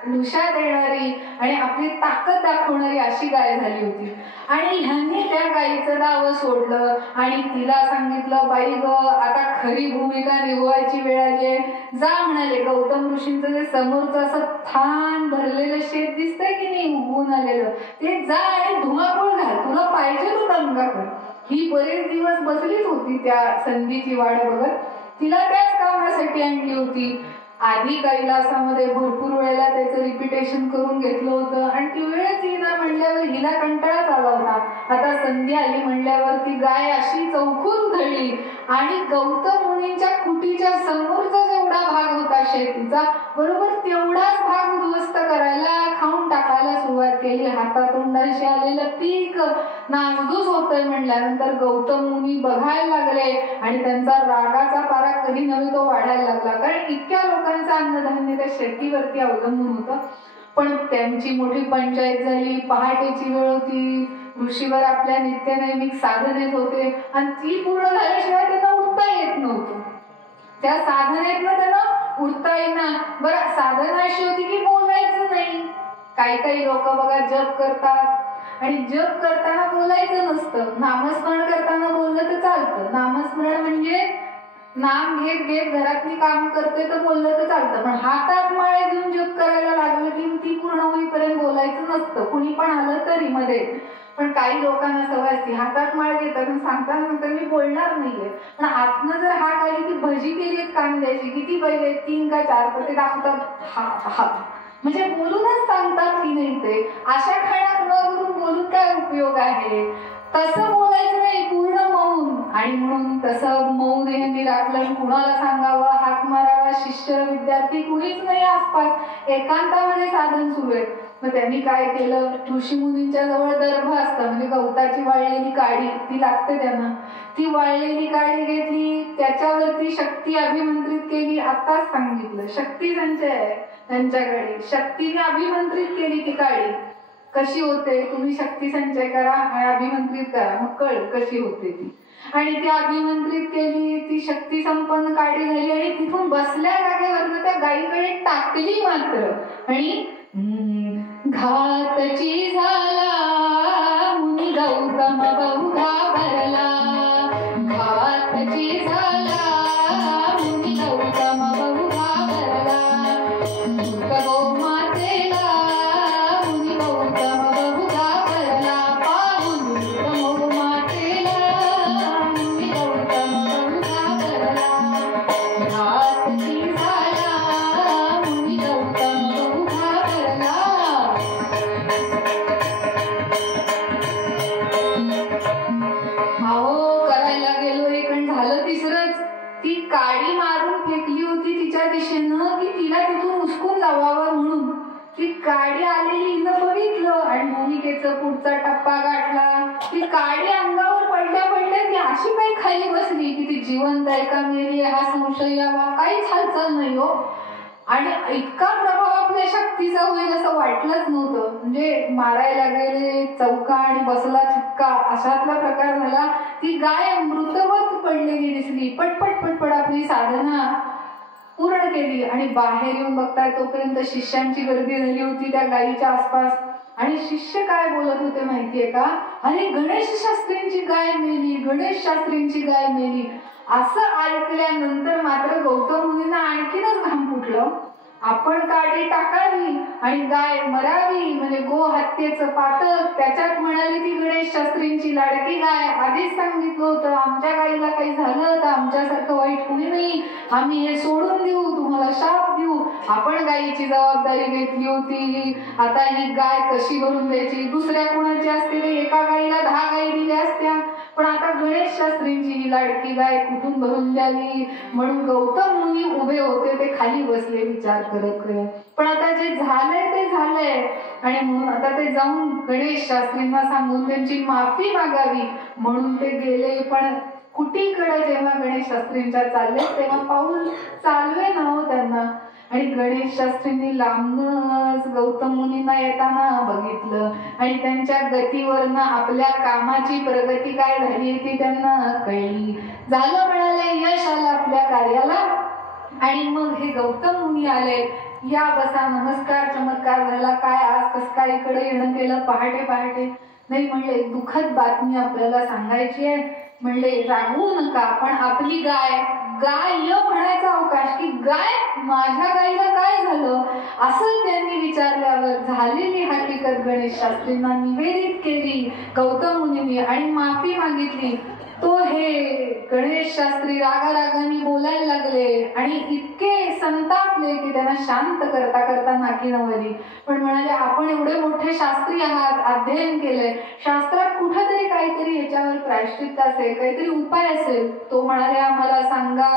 लुशा देणारी आणि आपली ताकद दाखवणारी अशी गाय झाली होती. आणि ह्यांनी त्या गायीचं नाव सोडलं आणि तिला सांगितलं, बाई ग, आता खरी भूमिका निभवायची वेळ आली आहे. जा म्हणाले, गौतम ऋषींचं जे समोरचं असं थान भरलेलं शेत दिसतंय की नाही उगवून आलेलं, ते जा आणि धुमाकूळ घाल, तुला पाहिजे तो दंगा कर. ही बरेच दिवस बसलीच होती त्या संधीची वाट बघत. तिला त्याच कामासाठी आणली होती. आधी कैलासामध्ये भरपूर वेळेला त्याचं रिपिटेशन करून घेतलं होतं आणि ती वेळच येईना म्हणल्यावर हिला कंटाळाच आला होता. आता संधी आली म्हणल्यावर ती गाय अशी चौकून उधळली आणि गौतम मुनींच्या कुटीच्या समोरचा जेवढा भाग होता शेतीचा, बरोबर तेवढाच भाग उद्ध्वस्त करायला, खाऊन टाकायला सुरुवात केली. हातातोंडाशी आलेलं पीक नासधूस होतंय म्हणल्यानंतर गौतम मुनी बघायला लागले आणि त्यांचा रागाचा पारा कधी नव्हे तो वाढायला लागला. कारण इतक्या लोकांचं अन्नधान्य त्या शेतीवरती अवलंबून होतं. पण त्यांची मोठी पंचायत झाली. पहाटेची वेळ होती, ऋषीवर आपल्या नित्यनैमिक साधनेत होते आणि ती पूर्ण झाल्याशिवाय त्यांना उठता येत नव्हतं. त्या साधनेतनं त्यांना उठता येईना. बरं, साधना अशी होती की बोलायचं नाही. काही लोक बघा जप करतात आणि जप करताना बोलायचं नसतं. नामस्मरण करताना बोललं तर चालतं. नामस्मरण म्हणजे नाम घेत घेत घरातली काम करते तर बोललं तर चालतं. पण हातात माळे घेऊन जप करायला लागलं की ती पूर्ण होईपर्यंत बोलायचं नसतं, कुणी पण आलं तरी मध्ये. पण काही लोकांना सवय असते, हातात माळ घेतात आणि सांगतात मी बोलणार नाहीये. पण आतनं जर हाक आली की भजी केली काम द्यायची, किती पहिले 3 का 4 पते दाखवतात, हा हा म्हणजे बोलूनच सांगतात की नाही. ते अशा खाण्यात न करून बोलून काय उपयोग आहे. तसं बोलायचं नाही, पूर्ण मौन. आणि म्हणून तसं मौन यांनी राखलं. कुणाला सांगावं, हाक मारावा, शिष्य विद्यार्थी कुणीच नाही आसपास, एकांतामध्ये साधन सुरू आहे. मग त्यांनी काय केलं, ऋषीमुनींच्या जवळ दर्भ असतं म्हणजे गवताची वाळलेली काडी ती लागते त्यांना, ती वाळलेली काडी घेतली, त्याच्यावरती शक्ती अभिमंत्रित केली. आताच सांगितलं शक्ती संचय आहे त्यांच्याकडे, शक्तीने अभिमंत्रित केली ती काडी. कशी होते तुम्ही शक्ती संचय करा आणि अभिमंत्रित करा, मग कळ कशी होते ती. आणि ती अभिमंत्रित केली, ती शक्ती संपन्न काढी झाली आणि तिथून बसल्या जागेवरनं त्या गायीकडे टाकली मात्र. आणि घातची झाला मुनी गौतम बहु घाबरला, घातची झाला मुनी गौतम बहु घाबरला. गो मातेला मुनी गौतम बहु घाबरला, पाहून गो मातेला मुनी गौतम बहु घाबरला. घातची झाला मुनी गौतम बहु घाबरला. अहो करायला गेलो एक आणि झालं तिसरंच. ती काडी मारून फेकली होती तिच्या दिशेनं की तिला तिथून उचकून लावावं म्हणून. ती काडी आलेली हिनं बघितलं आणि भूमिकेचा पुढचा टप्पा गाठला. ती काडी अंगावर पडल्या पडल्या ती अशी काही खाली बसली की ती जिवंत आहे का मेली हा संशय यावा, काहीच हालचाल नाही हो. आणि इतका प्रभाव आपल्या शक्तीचा होईल असं वाटलंच नव्हतं. म्हणजे मारायला गेले चौका आणि बसला छक्का अशातला प्रकार झाला. ती गाय मृतवत पडलेली दिसली. पटपट पटपट आपली साधना पूर्ण केली आणि बाहेर येऊन बघताय तोपर्यंत शिष्यांची गर्दी झाली होती त्या गायीच्या आसपास. आणि शिष्य काय बोलत होते माहितीये का, अरे गणेश शास्त्रींची गाय मेली, गणेश शास्त्रींची गाय मेली. असं ऐकल्यानंतर मात्र गौतम मुनींना आणखीनच घाम फुटलं. आपण काडी टाकावी आणि गाय मरावी म्हणजे गो हत्येचं पातक. त्याच्यात म्हणाली ती गणेश शास्त्रींची लाडकी गाय. आधीच सांगितलं होतं आमच्या गाईला काही झालं तर आमच्यासारखं वाईट कुणी नाही, आम्ही हे सोडून देऊ, तुम्हाला शाप देऊ. आपण गायीची जबाबदारी घेतली होती. आता ही गाय कशी भरून द्यायची, दुसऱ्या कोणाची असते रे, एका गाईला 10 गायी दिल्या असत्या, पण आता गणेश शास्त्रींची ही लाडकी गाय कुठून भरून द्यावी. म्हणून गौतम मुनी उभे होते, ते खाली बसले विचार करत. पण आता जे झालंय ते झालंय आणि म्हणून आता ते जाऊन गणेश शास्त्रींना सांगून त्यांची माफी मागावी म्हणून ते गेले. पण कुटीकडे जेव्हा गणेश शास्त्रींच्या चालले तेव्हा पाऊल चालवे ना हो त्यांना. आणि गणेश शास्त्रींनी लांबच गौतम मुनींना येताना बघितलं आणि त्यांच्या गतीवरनं आपल्या कामाची प्रगती काय झाली ती त्यांना कळली. झालं म्हणाले, यश आलं आपल्या कार्याला. आणि मग हे गौतम मुनी आले. या बसा, नमस्कार, चमत्कार झाला. काय आज कसं काय इकडे येणं केलं पहाटे पहाटे? नाही म्हणले, दुःखद बातमी आपल्याला सांगायची आहे. म्हणले रागवू नका, पण आपली गाय म्हणायचा अवकाश की गाय, माझ्या गायीला काय झालं असं त्यांनी विचारल्यावर झालेली हकीकत गणेश शास्त्रींना निवेदित केली गौतम मुनींनी आणि माफी मागितली. तो हे गणेश शास्त्री रागारागाने बोलायला लागले आणि इतके संतापले की त्यांना शांत करता करता नाकी नवली. पण म्हणाले, आपण एवढे मोठे शास्त्री आहात, अध्ययन केलंय, शास्त्रात कुठंतरी काहीतरी याच्यावर प्रायश्चित्त असेल, काहीतरी उपाय असेल. तो म्हणाले, आम्हाला सांगा.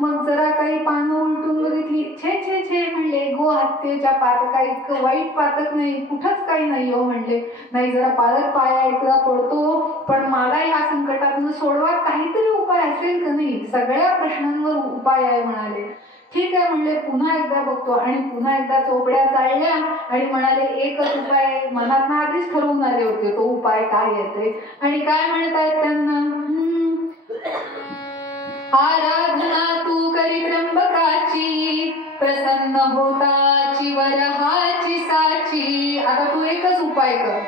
मग जरा काही पानं उलटून बघितली. छे छे छे म्हणले, गो हत्येच्या पातका इतकं वाईट पातक नाही, कुठंच काही नाही हो म्हणले. नाही, जरा पालक पाया एकदा पडतो, पण मला ह्या संकटातून सोडवा, काहीतरी उपाय असेल का नाही? सगळ्या प्रश्नांवर उपाय आहे म्हणाले. ठीक आहे म्हणले, पुन्हा एकदा बघतो. आणि पुन्हा एकदा चोपड्या चालल्या आणि म्हणाले, एकच उपाय मनात आधीच ठरवून आले होते, तो उपाय काय येते. आणि काय म्हणतायत त्यांना, आराधना तू करी त्र्यंबकाची, प्रसन्न होताची वरहाची साची. आता तू एकच उपाय कर,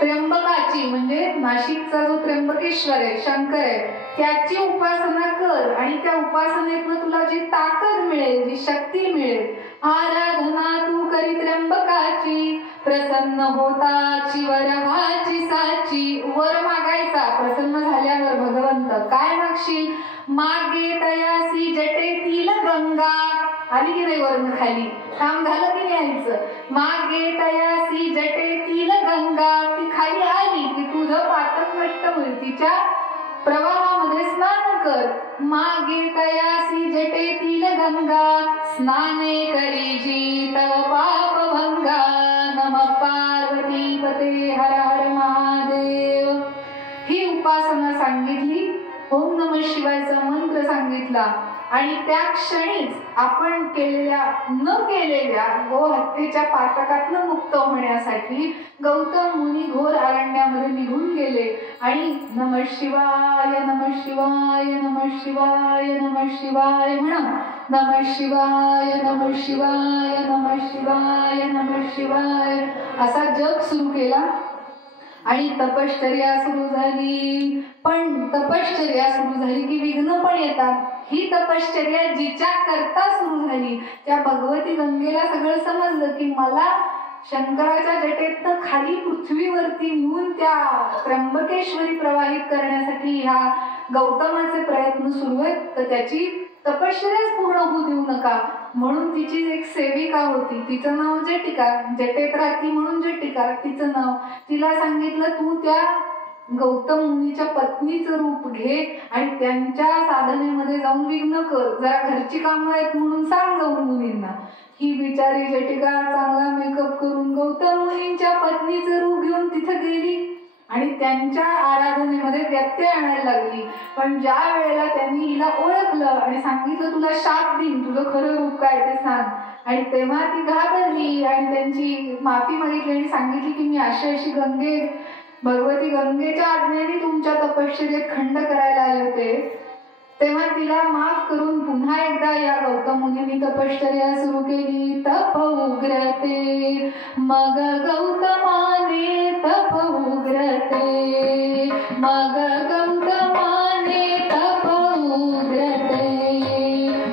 त्र्यंबकाची म्हणजे नाशिकचा जो त्र्यंबकेश्वर आहे, शंकर आहे, त्याची उपासना कर आणि त्या उपासनेतून तुला जी ताकद मिळेल, जी शक्ती मिळेल. आराधना तू करी त्र्यंबकाची, प्रसन्न होताची वरहाची साची. वर मागायचा, प्रसन्न झाल्यावर भगवंत काय मागशील? मागे तयासी जटेतील गंगा. आली की नाही वरून खाली, काम झालं की नाही यायचं? मागे तयासी जटेतील गंगा. ती खाली आली की तुझं पातक नष्ट होईल, तिच्या प्रवाहामध्ये स्नान कर. मागे तयासी जटेतील गंगा, स्नाने करीजी तव पाप भंगा. नमः पार्वती पते हर हर महादेव. मुनीला आणि त्या क्षणीच आपण न केलेल्या गोहत्येच्या पातकातनं मुक्त होण्यासाठी गौतम मुनी घोर अरण्यामध्ये निघून गेले आणि नमः शिवाय नमः शिवाय नमः शिवाय नमः शिवाय म्हणा, नमः शिवाय नमः शिवाय नमः शिवाय नमः शिवाय असा जप सुरू केला आणि तपश्चर्या सुरू झाली. पण तपश्चर्या सुरू झाली की विघ्न पण येतात. ही तपश्चर्या जिच्या करता सुरू झाली त्या भगवती गंगेला सगळं समजलं की मला शंकराच्या जटेतनं खाली पृथ्वीवरती नेऊन त्या त्र्यंबकेश्वरी प्रवाहित करण्यासाठी ह्या गौतमाचे प्रयत्न सुरू आहेत, तर त्याची तपश्चर्याच पूर्ण होऊ देऊ नका म्हणून तिची एक सेविका होती, तिचं नाव जटिका, जटेत राहती म्हणून जटिका तिचं नाव. तिला सांगितलं तू त्या गौतम मुनीच्या पत्नीचं रूप घे आणि त्यांच्या साधनेमध्ये जाऊन विघ्न कर, जरा घरची कामं आहेत म्हणून सांग जाऊन मुनींना. ही बिचारी जटिका चांगला मेकअप करून गौतम मुनींच्या पत्नीचं रूप घेऊन तिथं गेली आणि त्यांच्या आराधनेमध्ये व्यत्यय आणायला लागली. पण ज्या वेळेला त्यांनी हिला ओळखलं आणि सांगितलं तुला शाप देईन, तुझं खरं रूप काय ते सांग, आणि तेव्हा ती घाबरली आणि त्यांची माफी मागितली आणि सांगितली की मी अशी भगवती गंगेच्या आज्ञेने तुमच्या तपश्चर्येत खंड करायला आले होते. तेव्हा तिला माफ करून पुन्हा एकदा या गौतम मुनींनी तपश्चर्या सुरू केली. तप उग्रते मग गौतमाने तप उग्रते मग गौतमाने तप उग्रते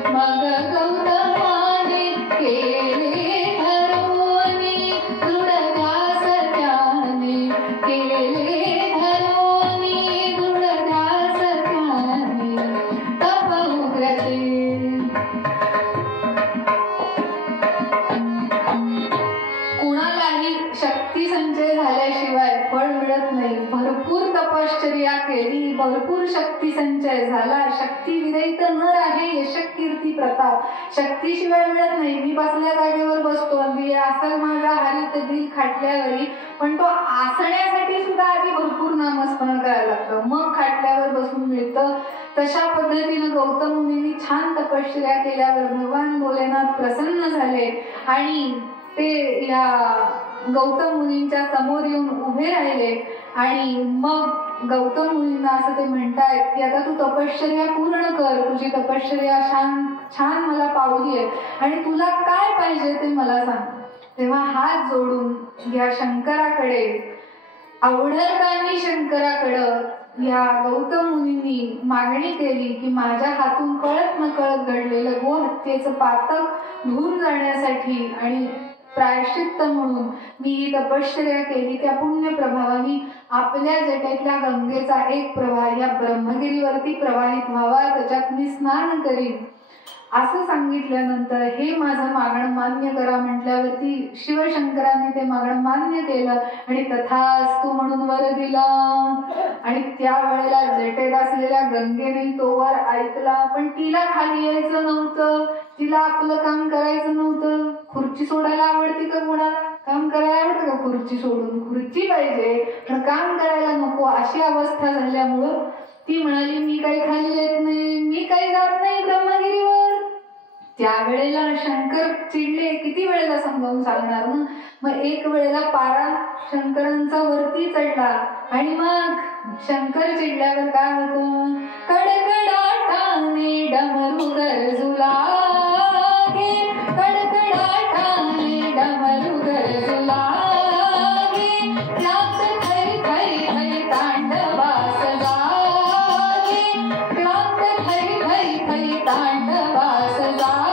मग गौतमाने केले धरोनी दृढ ध्यास त्याने केले धरोनी दृढ ध्यास त्याने तप उग्रते. कुणालाही शक्ती संचय झाल्याशिवाय फळ मिळत नाही. भरपूर तपश्चर्या केली, भरपूर शक्ती संचय झाला. शक्ती विरहित न राहे यश कीर्ती प्रताप. शक्तीशिवाय मिळत नाही. मी बसल्या जागेवर बसतो, अगदी असल माझा हरित दिल खाटल्यावरी, पण तो आसण्यासाठी सुद्धा आधी भरपूर नामस्मरण करायला लागतं, मग खाटल्यावर बसून मिळतं. तशा पद्धतीनं गौतम मुनींनी छान तपश्चर्या केल्यावर भगवान भोलेनाथ प्रसन्न झाले आणि ते या गौतम मुनींच्या समोर येऊन उभे राहिले आणि मग गौतम मुनींना असं ते म्हणतायत की आता तू तपश्चर्या पूर्ण कर, तुझी तपश्चर्या छान मला पावली आहे आणि तुला काय पाहिजे ते मला सांग. तेव्हा हात जोडून या शंकराकडे, अवढरदानी शंकराकडं या गौतम मुनींनी मागणी केली की माझ्या हातून कळत न कळत घडलेलं गोहत्येचं पातक धुवून जाण्यासाठी आणि प्रायश्चित्त म्हणून मी ही तपश्चर्या केली, त्या पुण्य प्रभावाने आपल्या जटेतल्या गंगेचा एक प्रवाह या ब्रह्मगिरीवरती प्रवाहित व्हावा, त्याच्यात मी स्नान करीन असं सांगितल्यानंतर हे माझं मागणं मान्य करा म्हटल्यावरती शिवशंकरांनी ते मागणं मान्य केलं आणि तथास्तु म्हणून वर दिला. आणि त्यावेळेला जटेत असलेल्या गंगेने तो वर ऐकला, पण तिला खाली यायचं नव्हतं, तिला आपलं काम करायचं नव्हतं. खुर्ची सोडायला आवडते का कोणाला? काम करायला आवडतं का खुर्ची सोडून? खुर्ची पाहिजे पण काम करायला नको, अशी अवस्था झाल्यामुळं ती म्हणाली मी काही खाली येत नाही, मी काही जात नाही ब्रह्मगिरीवर. त्यावेळेला शंकर चिडले, किती वेळेला समजावून सांगणार ना. मग एक वेळेला पारा शंकरांचा वरती चढला आणि मग शंकर चिडल्यावर काय होतं, कडकडाटाने डमरू गरजू लागे, कडकडाटाने डमरू गरजू लागे, क्लांत थै थै थै तांडवास लागे, क्लांत थै थै थै तांडवास लागे.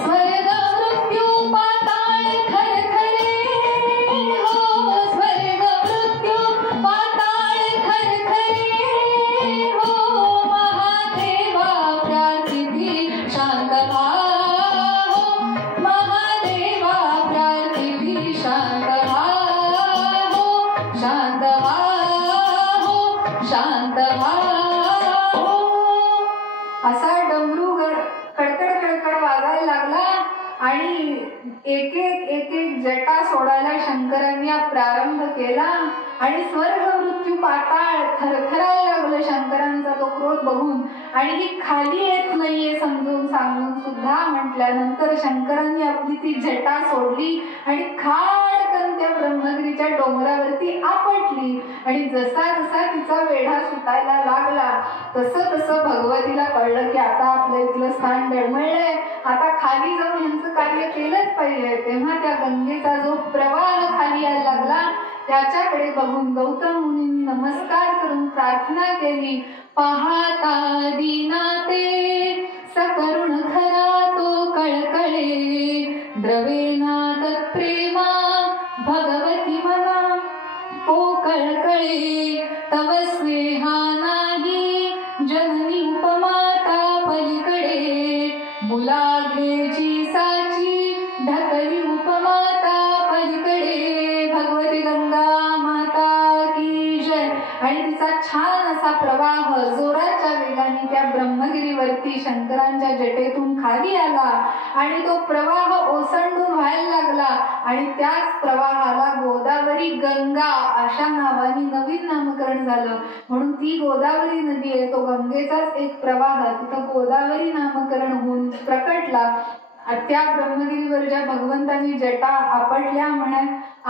स्वर्ग मृत्यू पाताळ खरखरे, हो स्वर्ग मृत्यू पाताळ एक एक जटा सोडायला शंकरांनी प्रारंभ केला आणि स्वर्ग मृत्यू पाताळ थरथरायला लागलं शंकरांचा तो क्रोध बघून. आणि ही खाली येत नाहीये समजून सांगून सुद्धा म्हटल्यानंतर शंकरांनी आपली ती जटा सोडली आणि खाडकन त्या ब्रह्मगिरीच्या डोंगरावरती आपटली. आणि जसा जसा तिचा वेढा सुटायला लागला तसं तसं भगवतीला कळलं की आता आपलं इथलं स्थान डळमळलंय, आता खाली जाऊन ह्यांचं कार्य केलंच पाहिजे. तेव्हा त्या गंगेचा जो प्रवाह खाली यायला लागला त्याच्याकडे बघून गौतम मुनींनी नमस्कार करून प्रार्थना केली. पाहता दीना ते सकरुण खरा तो कळकळे, द्रवेना तत्प्रेमा भगवती मला ओ कळकळे. तव स्नेहा नाही जननी उपमाता पलीकडे, मुलाघेची साची ढकली उपमाता पलीकडे. भगवती गंगा माता की जय. आणि तिचा छान असा प्रवाह जोराच्या वेगाने त्या ब्रह्मगिरीवरती शंकरांच्या जटेतून खाली आला आणि तो प्रवाह ओसंडून व्हायला लागला. आणि त्याच प्रवाहाला गोदावरी गंगा अशा नावाने नवीन नामकरण झालं. म्हणून ती गोदावरी नदी आहे, तो गंगेचाच एक प्रवाह तिथं गोदावरी नामकरण होऊन प्रकटला. त्या ब्रह्मगिरीवर ज्या भगवंतांनी जटा आपटल्या म्हणे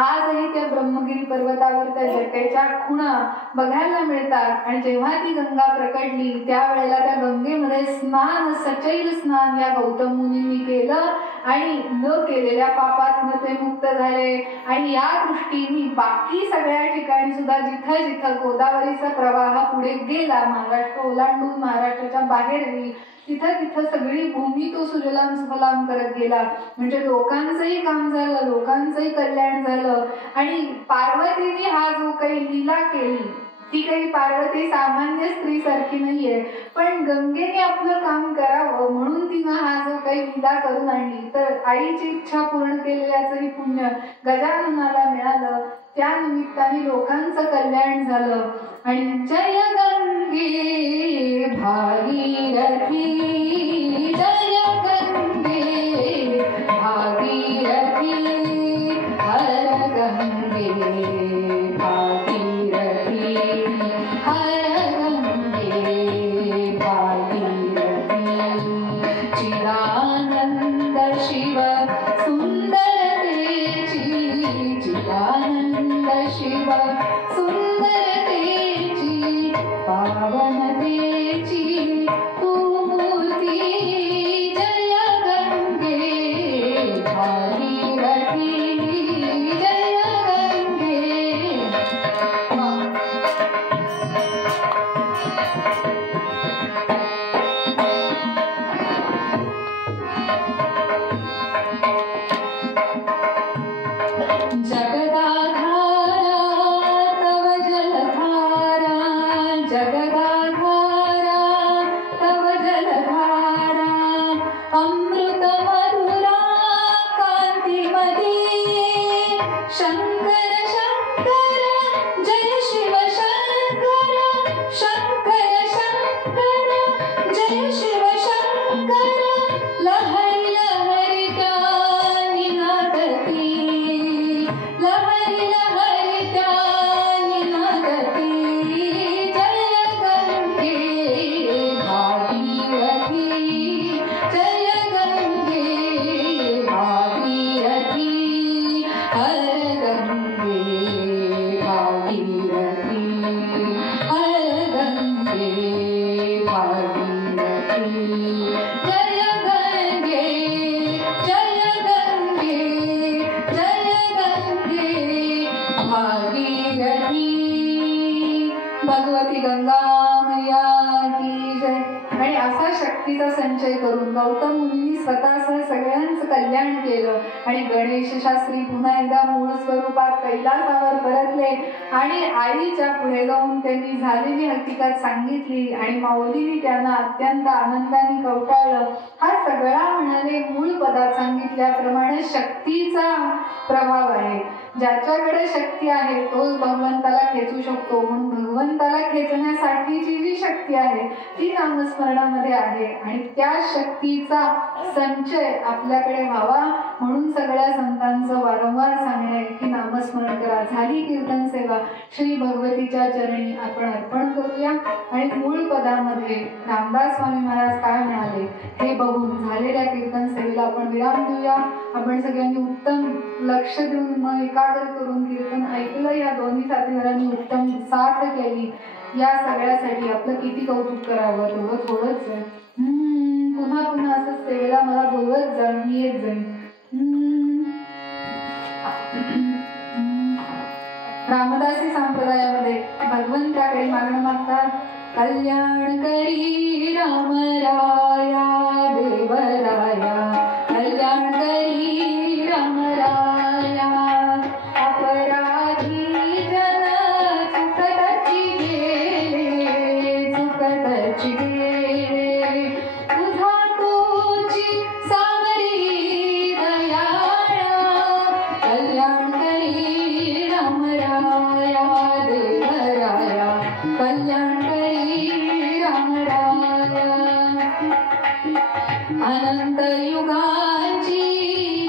आजही त्या ब्रह्मगिरी पर्वतावर त्या जटेच्या खुणा बघायला मिळतात. आणि जेव्हा ती गंगा प्रकटली त्यावेळेला त्या गंगेमध्ये स्नान सचैल स्नान या गौतम मुनींनी केलं आणि न केलेल्या पापातनं ते मुक्त झाले. आणि या दृष्टीने बाकी सगळ्या ठिकाणी सुद्धा जिथं जिथं गोदावरीचा प्रवाह पुढे गेला, महाराष्ट्र ओलांडून महाराष्ट्राच्या बाहेर गेली, तिथं तिथं सगळी भूमी तो सुजलाम सुफलाम करत गेला. म्हणजे लोकांचंही काम झालं, लोकांचंही कल्याण झालं. आणि पार्वतीने हा जो काही लीला केली ती काही पार्वती सामान्य स्त्री सारखी नाहीये, पण गंगेने आपलं काम करावं म्हणून तिनं हा जो काही लीला करून आणली. तर आईची इच्छा पूर्ण केलेल्याचंही पुण्य गजाननाला मिळालं. त्या निमित्ताने लोकांचं कल्याण झालं. आणि जय गंगे भागीरथी, जय गंगे भागीरथी, हर गंगे भागीरथी, हर गंगे भागीरथी. चिदानंद शिव सुंदरतेची, चिदानंद शिव सुंदरतेची, पावनतेची तू मूर्ती. जय गंगे भागीरथी, जय गंगे. जगदाधारा तव जलधारा, जगदाधारा तव जलधारा, अमृत मधुरा कांतीमती. शंकर शंकर जय शिव शंकर, शंकर शंकर जय शिव शंकर. लहरी लहरी त्या निनादती, लहरी लहरी त्या निनादती. जय गंगे भागीरथी, जय गंगे भागीरथी, हर गंगे भागीरथी, हर गंगे भागीरथी. जय गंगे, जय गंगे, जय गंगे भागीरथी. भगवती गंगा मैया की जय. आणि असा शक्तीचा संचय करून गौतम मुनींनी स्वतःसह सगळ्यांचं कल्याण केलं. आणि गणेश शास्त्री पुन्हा एकदा मूळ स्वरूपात कैलासावर परतले आणि आईच्या पुढे जाऊन त्यांनी झालेली हकीकत सांगितली. आणि माऊलीने त्यांना अत्यंत आनंदाने कवटाळलं. हा सगळा म्हणाले मूळ पदात सांगितल्याप्रमाणे शक्तीचा प्रभाव आहे. ज्याच्याकडे शक्ती आहे तोच भगवंताला खेचू शकतो. म्हणून भगवंताला खेचण्यासाठीची जी शक्ती आहे ती नामस्मरणामध्ये आहे. आणि त्या शक्तीचा संचय आपल्याकडे व्हावा म्हणून सगळ्या संतांचं वारंवार सांगणे की नामस्मरण करा. झाली कीर्तन सेवा श्री भगवतीच्या चरणी आपण अर्पण करूया आणि मूळ पदामध्ये रामदास स्वामी महाराज काय म्हणाले हे बघून झालेल्या कीर्तन सेवेला आपण विराम देऊया. आपण सगळ्यांनी उत्तम लक्ष देऊन मन एकाग्र करून कीर्तन ऐकलं. या दोन्ही साथीदारांनी उत्तम साथ केली. या सगळ्यासाठी आपलं किती कौतुक करावं तेवढं थोडंच आहे. पुन्हा पुन्हा असं सेवेला मला बोलवत जा, मी येत जाईन. रामदासी संप्रदायामध्ये भगवंताकडे मागणं मागतात. कल्याण करी राम राया देवराया, कल्याण करी राम राया, अपराधी जन चुकतची गेले, चुकतची गेले, तुझा तोची सावरी दयाळा, कल्याण करी राम राया देवराया, कल्याण करी राम राया. अनंत युगाची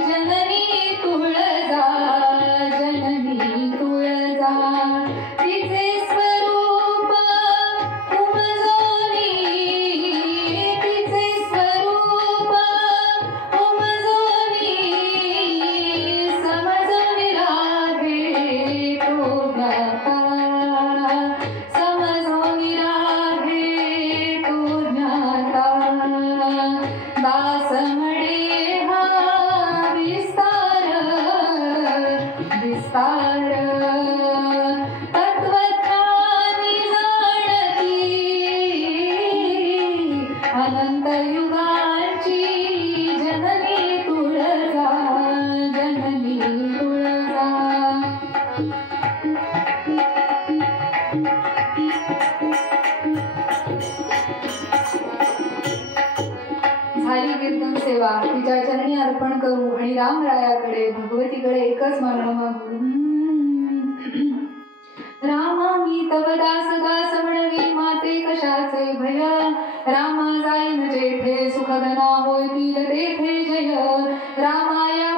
जननी तुळजा, जननी तुळजा, तिचे स्वरूप उमजोनी, तिचे स्वरूप उमजोनी, समजोनी राधे तो ज्ञाता, समजोनी राधे तो ज्ञाता. दास म्हणे हा विस्तार, विस्तार, तत्वज्ञानी जाणती, अनंत युगाची जननी तुळजा, जननी तुळजा. झाली कीर्तन सेवा तिच्या चरणी अर्पण करू आणि रामरायाकडे भगवतीकडे एकच मागणं मागू. रामा मी तव दास दास म्हणवी माते कशाचे भय, रामा जाईन जेथे सुखगना होतील तेथे जय, रामाया